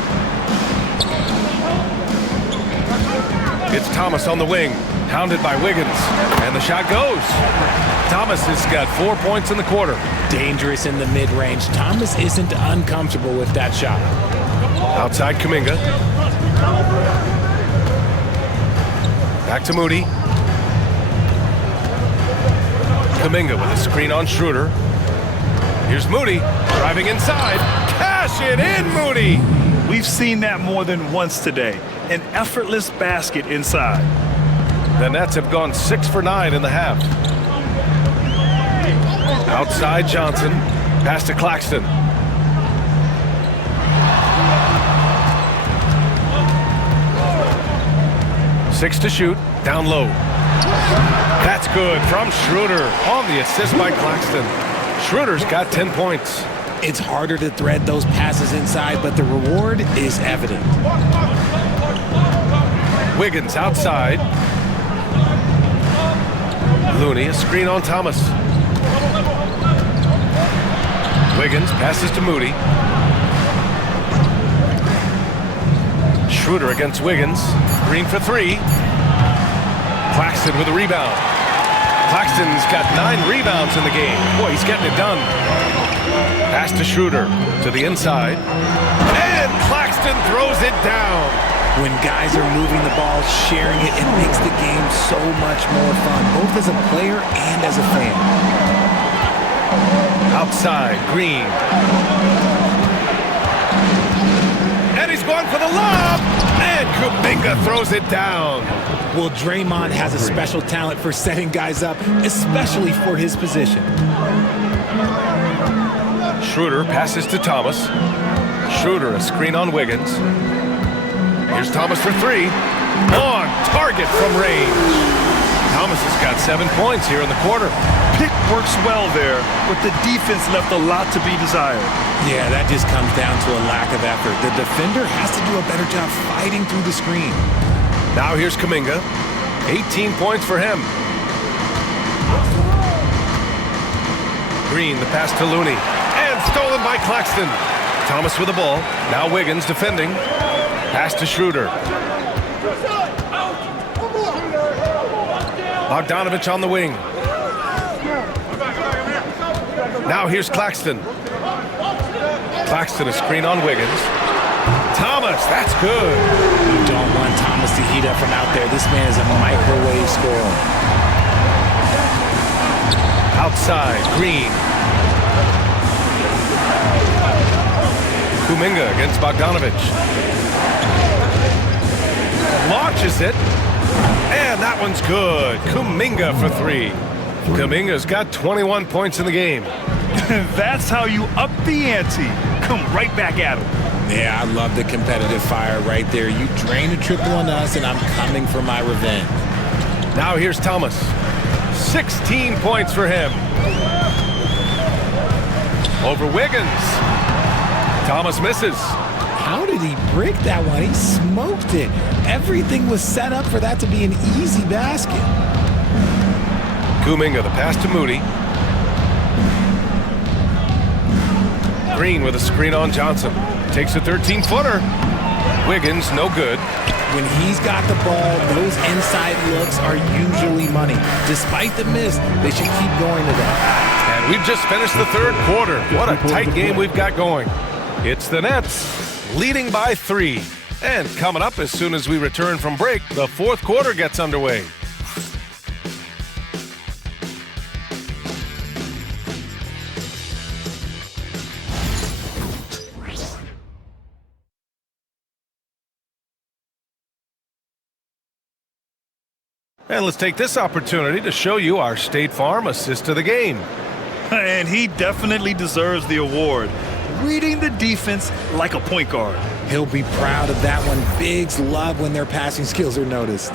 It's Thomas on the wing, hounded by Wiggins, and the shot goes. Thomas has got 4 points in the quarter. Dangerous in the mid-range. Thomas isn't uncomfortable with that shot. Outside Kuminga. Back to Moody. Kuminga with a screen on Schroeder. Here's Moody driving inside. Cash it in, Moody. We've seen that more than once today. An effortless basket inside. The Nets have gone 6 for 9 in the half. Outside Johnson. Pass to Claxton. Six to shoot, down low. That's good from Schroeder on the assist by Claxton. Schroeder's got 10 points. It's harder to thread those passes inside, but the reward is evident. Wiggins outside. Looney, a screen on Thomas. Wiggins passes to Moody. Schroeder against Wiggins. Green for 3. Claxton with a rebound. Claxton's got 9 rebounds in the game. Boy, he's getting it done. Pass to Schroeder to the inside. And Claxton throws it down. When guys are moving the ball, sharing it, it makes the game so much more fun, both as a player and as a fan. Outside, Green. And he's going for the lob. And Kuminga throws it down. Well, Draymond has a special talent for setting guys up, especially for his position. Schroeder passes to Thomas. Schroeder, a screen on Wiggins. Here's Thomas for 3. On target from range. Thomas has got 7 points here in the quarter. Pick works well there, but the defense left a lot to be desired. Yeah, that just comes down to a lack of effort. The defender has to do a better job fighting through the screen. Now here's Kuminga. 18 points for him. Green, the pass to Looney. And stolen by Claxton. Thomas with the ball. Now Wiggins defending. Pass to Schroeder. Bogdanovich on the wing. Now here's Claxton. Claxton, a screen on Wiggins. Thomas, that's good. You don't want Thomas to heat up from out there. This man is a microwave scorer. Outside, Green. Kuminga against Bogdanovich. Launches it. And that one's good. Kuminga for 3. Kuminga's got 21 points in the game. That's how you up the ante. Come right back at him. Yeah, I love the competitive fire right there. You drain a triple on us, and I'm coming for my revenge. Now here's Thomas. 16 points for him. Over Wiggins. Thomas misses. How did he break that one? He smoked it. Everything was set up for that to be an easy basket. Kuminga, the pass to Moody. Green with a screen on Johnson. Takes a 13-footer. Wiggins, no good. When he's got the ball, those inside looks are usually money. Despite the miss, they should keep going to that. And we've just finished the third quarter. What a tight game we've got going. It's the Nets leading by 3. And coming up as soon as we return from break, the fourth quarter gets underway. And let's take this opportunity to show you our State Farm assist of the game. And he definitely deserves the award. Reading the defense like a point guard. He'll be proud of that one. Bigs love when their passing skills are noticed.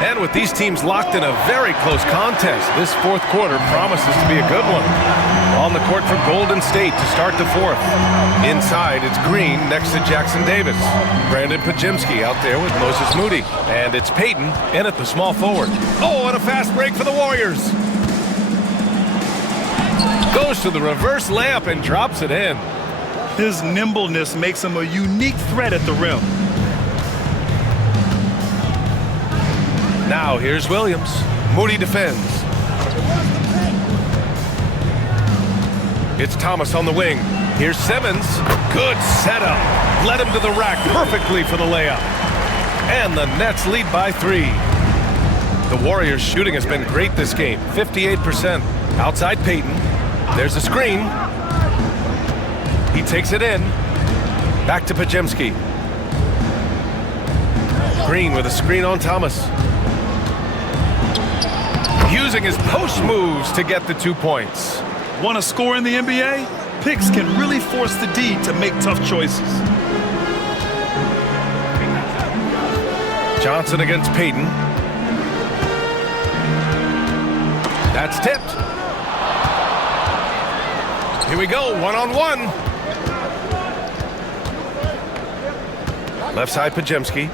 And with these teams locked in a very close contest, this fourth quarter promises to be a good one. On the court for Golden State to start the fourth. Inside, it's Green next to Jackson Davis. Brandon Pajemski out there with Moses Moody. And it's Payton in at the small forward. Oh, and a fast break for the Warriors. Goes to the reverse layup and drops it in. His nimbleness makes him a unique threat at the rim. Now here's Williams. Moody defends. It's Thomas on the wing. Here's Simmons. Good setup. Led him to the rack perfectly for the layup. And the Nets lead by 3. The Warriors' shooting has been great this game. 58%. Outside Payton. There's a screen. He takes it in. Back to Pajemski. Green with a screen on Thomas. Using his post moves to get the 2 points. Want to score in the NBA? Picks can really force the D to make tough choices. Johnson against Payton. That's tipped. Here we go, one-on-one. Left side Pajemski.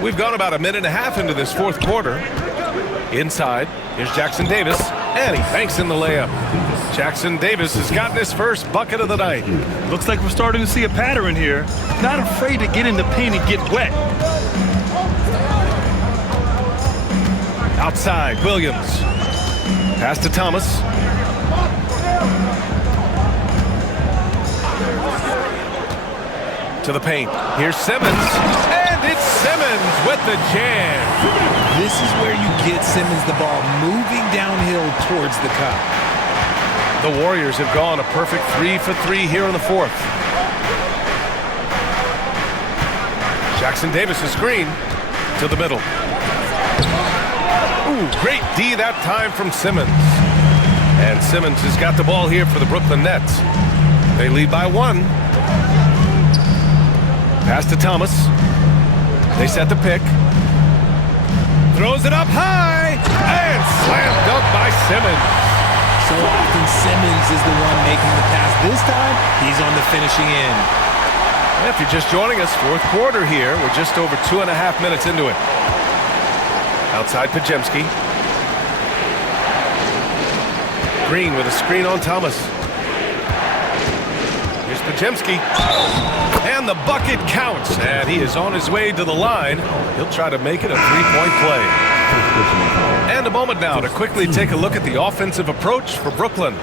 We've gone about a minute and a half into this fourth quarter. Inside, here's Jackson Davis, and he banks in the layup. Jackson Davis has gotten his first bucket of the night. Looks like we're starting to see a pattern here. Not afraid to get in the paint and get wet. Outside, Williams. Pass to Thomas. To the paint. Here's Simmons. And it's Simmons with the jam. This is where you get Simmons the ball moving downhill towards the cup. The Warriors have gone a perfect 3 for 3 here in the fourth. Jackson Davis' screen to the middle. Ooh, great D that time from Simmons. And Simmons has got the ball here for the Brooklyn Nets. They lead by 1. Pass to Thomas. They set the pick. Throws it up high. And slam dunk by Simmons. So often Simmons is the one making the pass. This time, he's on the finishing end. If you're just joining us, fourth quarter here. We're just over 2.5 minutes into it. Outside Pajemski. Green with a screen on Thomas. Here's Pajemski. And the bucket counts. And he is on his way to the line. He'll try to make it a three-point play. And a moment now to quickly take a look at the offensive approach for Brooklyn.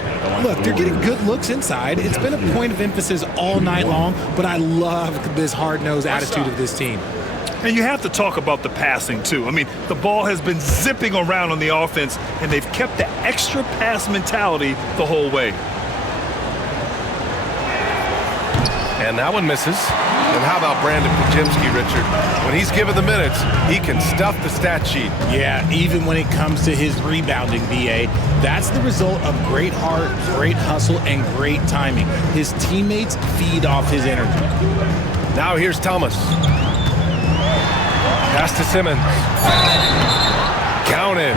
Look, they're getting good looks inside. It's been a point of emphasis all night long, but I love this hard-nosed attitude of this team. And you have to talk about the passing, too. I mean, the ball has been zipping around on the offense, and they've kept the extra pass mentality the whole way. And that one misses. And how about Brandon Pajemski, Richard? When he's given the minutes, he can stuff the stat sheet. Yeah, even when it comes to his rebounding, B.A., that's the result of great heart, great hustle, and great timing. His teammates feed off his energy. Now here's Thomas. Pass to Simmons. Counted.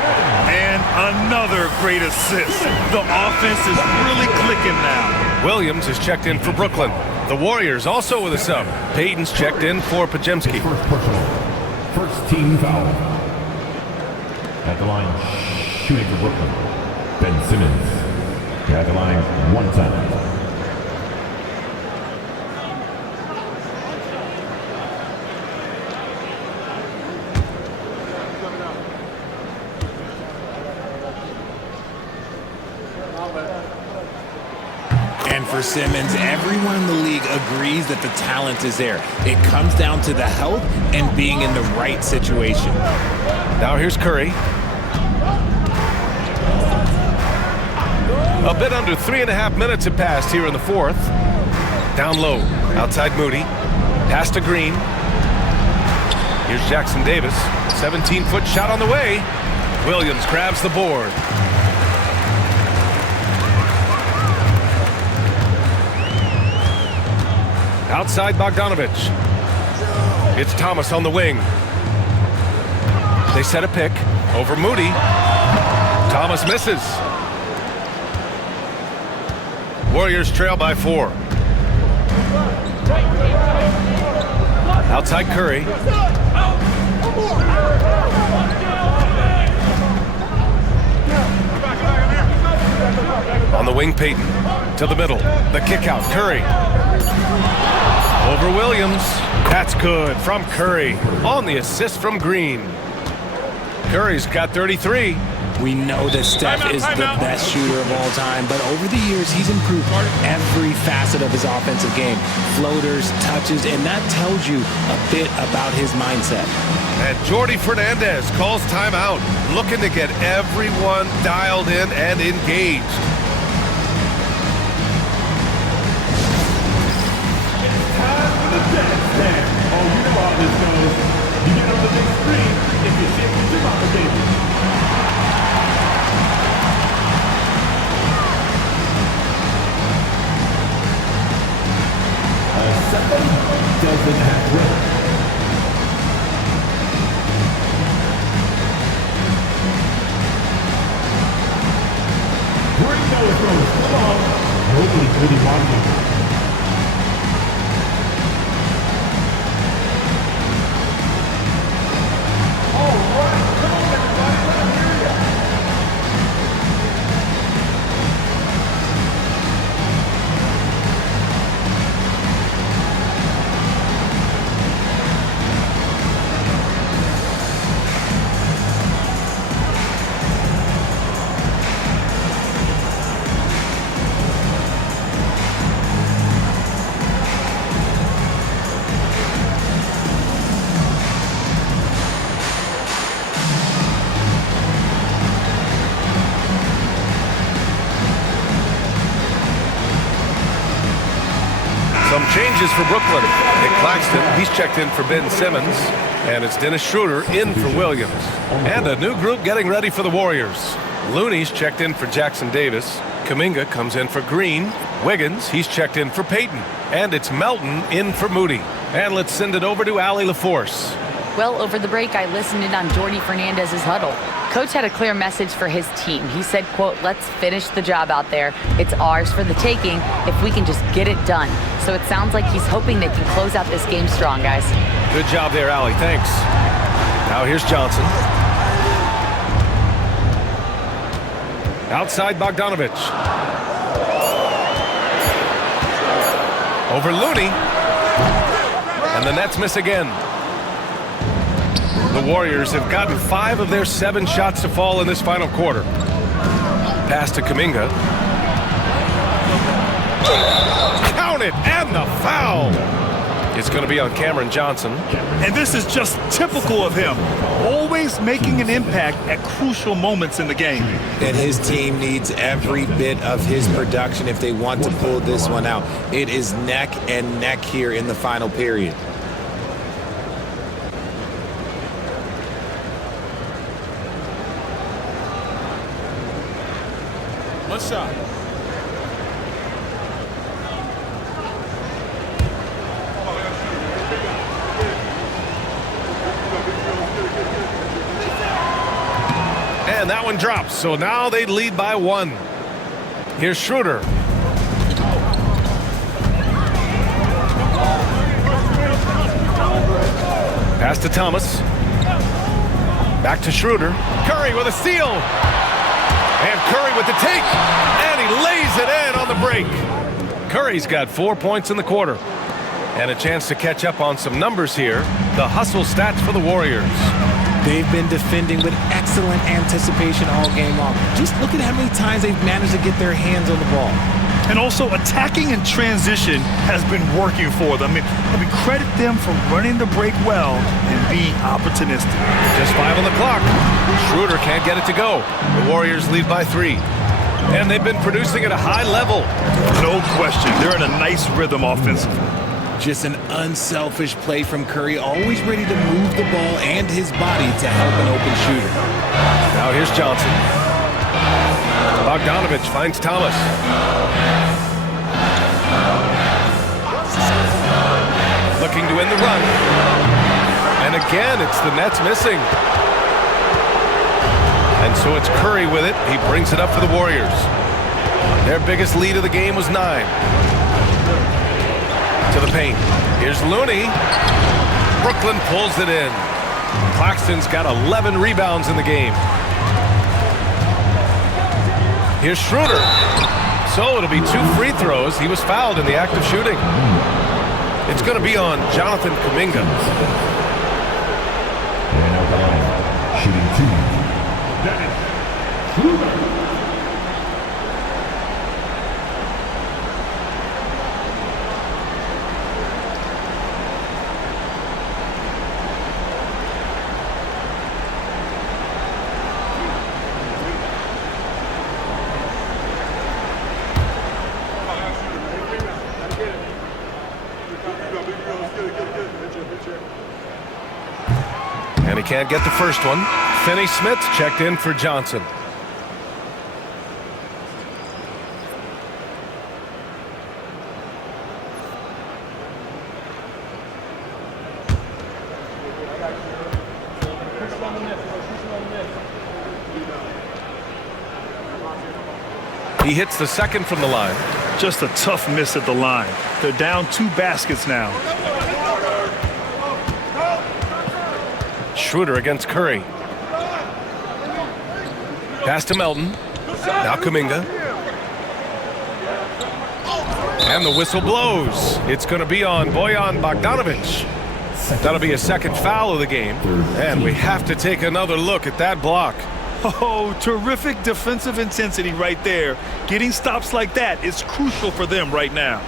And another great assist. The offense is really clicking now. Williams is checked in for Brooklyn. The Warriors also with a sub. Payton's checked in for Pajemski. First personal. First team foul. At the line, shooting for Brooklyn, Ben Simmons. At the line, 1 time. for Simmons. Everyone in the league agrees that the talent is there. It comes down to the health and being in the right situation. Now here's Curry. A bit under 3.5 minutes have passed here in the fourth. Down low, outside Moody. Pass to Green. Here's Jackson Davis. 17-foot shot on the way. Williams grabs the board. Outside Bogdanovich. It's Thomas on the wing. They set a pick over Moody. Thomas misses. Warriors trail by 4. Outside Curry. On the wing, Payton. To the middle. The kick out. Curry. Over Williams. That's good from Curry. On the assist from Green. Curry's got 33. We know that Steph is the best shooter of all time, but over the years, he's improved every facet of his offensive game. Floaters, touches, and that tells you a bit about his mindset. And Jordi Fernandez calls timeout, looking to get everyone dialed in and engaged. Time for the dance stand. Oh, you know how this goes. You get on the big screen if you shake your gym out the baby. Somebody doesn't have rhythm. Bring those throws. Come on. Nobody's really watching. All right. Come on, everybody. Let me hear ya. Some changes for Brooklyn. Nick Claxton, he's checked in for Ben Simmons. And it's Dennis Schroeder in for Williams. And a new group getting ready for the Warriors. Looney's checked in for Jackson Davis. Kuminga comes in for Green. Wiggins, he's checked in for Payton. And it's Melton in for Moody. And let's send it over to Allie LaForce. Well, over the break, I listened in on Jordi Fernandez's huddle. Coach had a clear message for his team. He said, quote, "Let's finish the job out there. It's ours for the taking if we can just get it done." So it sounds like he's hoping they can close out this game strong, guys. Good job there, Allie. Thanks. Now here's Johnson. Outside Bogdanovich. Over Looney. And the Nets miss again. The Warriors have gotten 5 of their 7 shots to fall in this final quarter. Pass to Kuminga. Count it, and the foul. It's going to be on Cameron Johnson. And this is just typical of him. Always making an impact at crucial moments in the game. And his team needs every bit of his production if they want to pull this one out. It is neck and neck here in the final period. One shot. And that one drops, so now they lead by 1. Here's Schroeder. Pass to Thomas. Back to Schroeder. Curry with a steal. And Curry with the take. And he lays it in on the break. Curry's got 4 points in the quarter. And a chance to catch up on some numbers here. The hustle stats for the Warriors. They've been defending with excellent anticipation all game long. Just look at how many times they've managed to get their hands on the ball. And also, attacking in transition has been working for them. I mean, credit them for running the break well and being opportunistic. Just 5 on the clock. Schroeder can't get it to go. The Warriors lead by 3. And they've been producing at a high level. No question. They're in a nice rhythm offensively. Just an unselfish play from Curry, always ready to move the ball and his body to help an open shooter. Now here's Johnson. Bogdanovich finds Thomas. Looking to win the run. And again, it's the Nets missing. And so it's Curry with it. He brings it up for the Warriors. Their biggest lead of the game was 9. To the paint. Here's Looney. Brooklyn pulls it in. Claxton's got 11 rebounds in the game. Here's Schroeder. So it'll be 2 free throws. He was fouled in the act of shooting. It's going to be on Jonathan Kuminga. And at the line, shooting 2. Dennis Schroeder. And he can't get the first one. Finney Smith checked in for Johnson. He hits the second from the line. Just a tough miss at the line. They're down 2 baskets now. Schroeder against Curry. Pass to Melton. Now Kuminga. And the whistle blows. It's going to be on Bojan Bogdanovich. That'll be a second foul of the game. And we have to take another look at that block. Oh, terrific defensive intensity right there. Getting stops like that is crucial for them right now.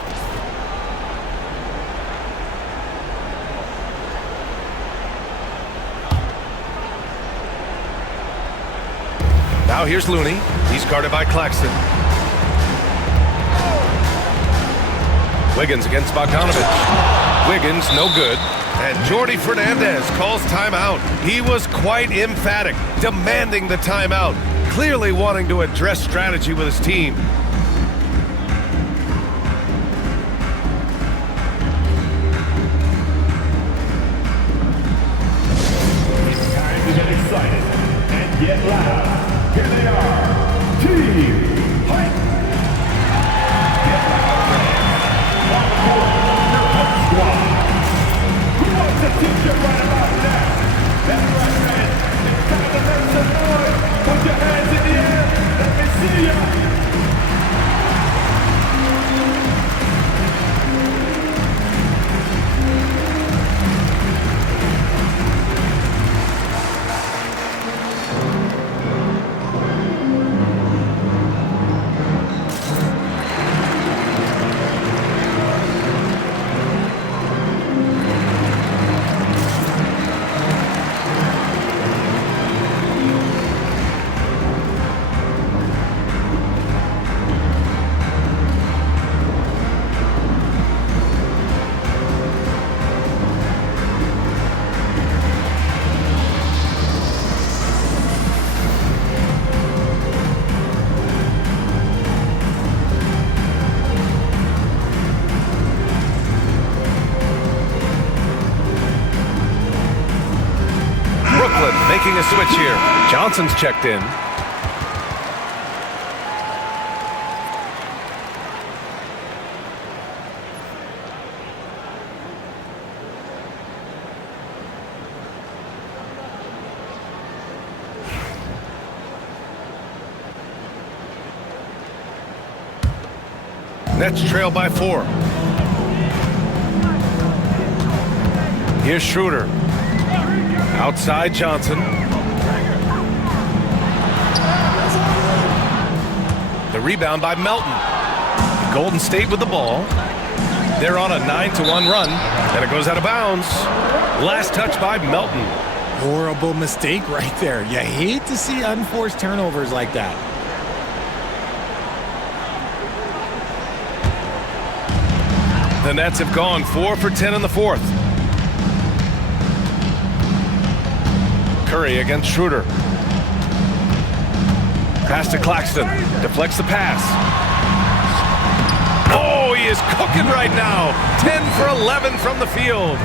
Now here's Looney. He's guarded by Claxton. Wiggins against Bogdanovich. Wiggins, no good. And Jordi Fernandez calls timeout. He was quite emphatic, demanding the timeout, clearly wanting to address strategy with his team. It's time to get excited and get loud. Here they are, Team Hype. Get loud, on the court, your home squad. Who wants a t-shirt right about now? That's right, man. It's time to make some noise. Put your hands in the air. Let me see ya. Making a switch here. Johnson's checked in. Nets trail by 4. Here's Schroeder. Outside Johnson. The rebound by Melton. Golden State with the ball. They're on a 9-1 run, and it goes out of bounds. Last touch by Melton. Horrible mistake right there. You hate to see unforced turnovers like that. The Nets have gone 4 for 10 in the fourth. Curry against Schroeder. Pass to Claxton. Deflects the pass. Oh, he is cooking right now. 10 for 11 from the field.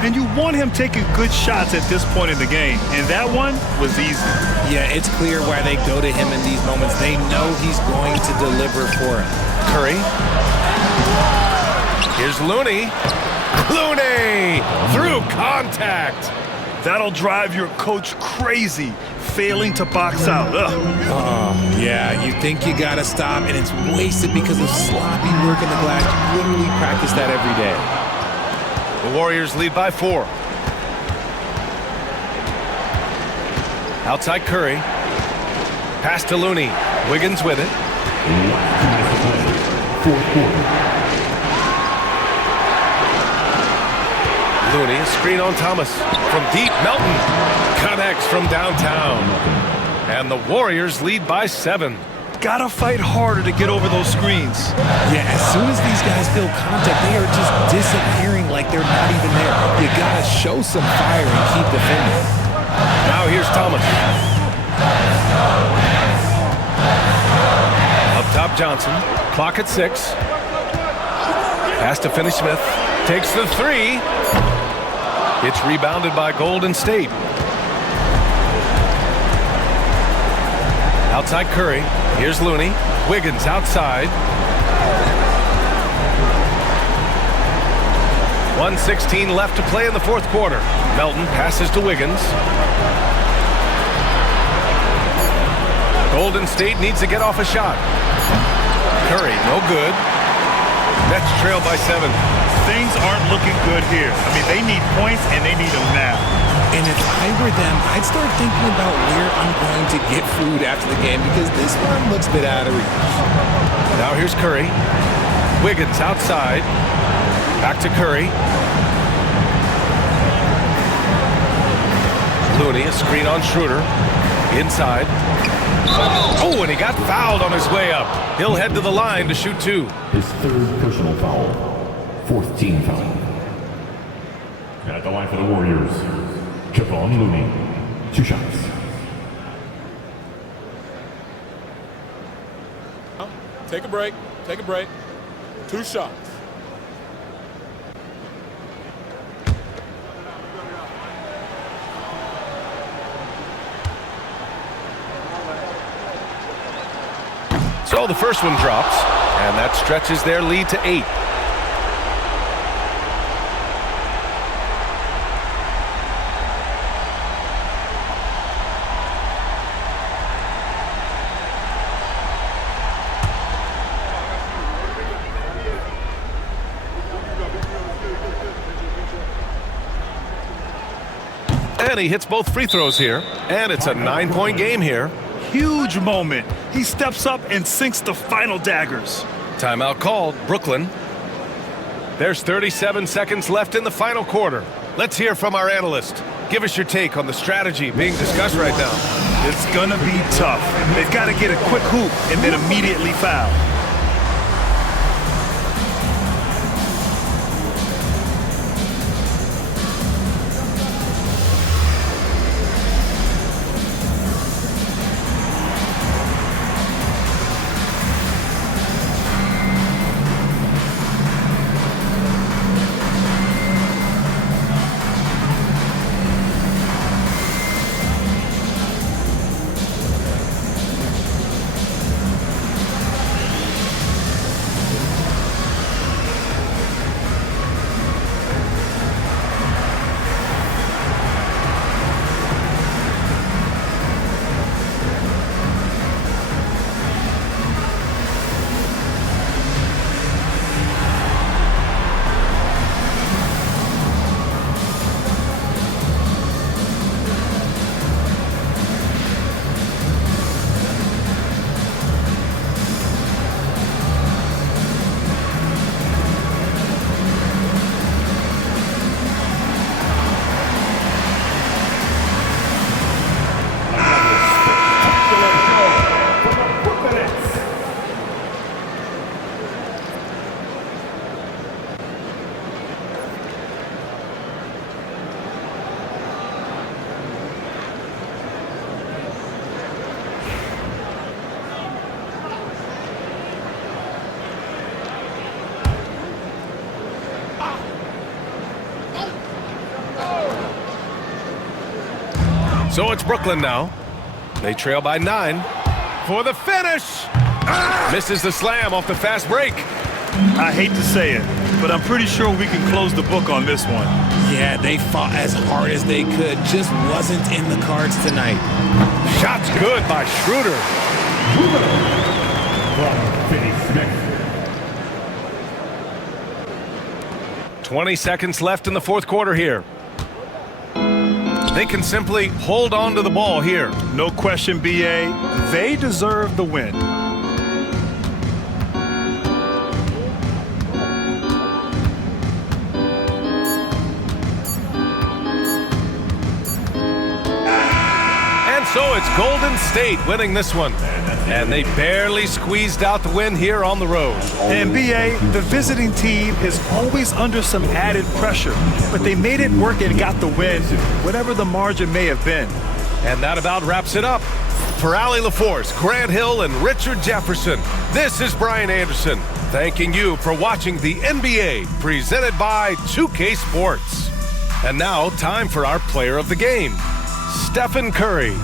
And you want him taking good shots at this point in the game. And that one was easy. Yeah, it's clear why they go to him in these moments. They know he's going to deliver for him. Curry. Here's Looney. Looney through contact. That'll drive your coach crazy, failing to box out. Oh, yeah, you think you got to stop, and it's wasted because of sloppy work in the glass. You literally practice that every day. The Warriors lead by 4. Outside Curry. Pass to Looney. Wiggins with it. Fourth quarter. Looney, a screen on Thomas. From deep, Melton connects from downtown. And the Warriors lead by 7. Gotta fight harder to get over those screens. Yeah, as soon as these guys feel contact, they are just disappearing like they're not even there. You gotta show some fire and keep defending. Now here's Thomas. Up top, Johnson. Clock at 6. Pass to Finney-Smith. Takes the 3. It's rebounded by Golden State. Outside Curry. Here's Looney. Wiggins outside. 1:16 left to play in the fourth quarter. Melton passes to Wiggins. Golden State needs to get off a shot. Curry, no good. Nets trail by 7. Things aren't looking good here. I mean, they need points, and they need them now. And if I were them, I'd start thinking about where I'm going to get food after the game because this one looks a bit out of reach. Now here's Curry. Wiggins outside. Back to Curry. Looney, a screen on Schroeder. Inside. Oh, and he got fouled on his way up. He'll head to the line to shoot 2. His third personal foul. 4th team foul. At the line for the Warriors, Javon Looney. 2 shots. Take a break. Take a break. 2 shots. So the first one drops, and that stretches their lead to 8. And he hits both free throws here, and it's a 9-point game here. Huge moment. He steps up and sinks the final daggers. Timeout called, Brooklyn. There's 37 seconds left in the final quarter. Let's hear from our analyst. Give us your take on the strategy being discussed right now. It's gonna be tough. They've got to get a quick hoop and then immediately foul. So it's Brooklyn now. They trail by 9 for the finish. Misses the slam off the fast break. I hate to say it, but I'm pretty sure we can close the book on this one. Yeah, they fought as hard as they could. Just wasn't in the cards tonight. Shot's good by Schroeder. From Phoenix, 20 seconds left in the fourth quarter here. They can simply hold on to the ball here. No question, BA. They deserve the win. So it's Golden State winning this one. And they barely squeezed out the win here on the road. And BA, the visiting team is always under some added pressure, but they made it work and got the win, whatever the margin may have been. And that about wraps it up. For Allie LaForce, Grant Hill, and Richard Jefferson, this is Brian Anderson, thanking you for watching the NBA presented by 2K Sports. And now, time for our player of the game, Stephen Curry.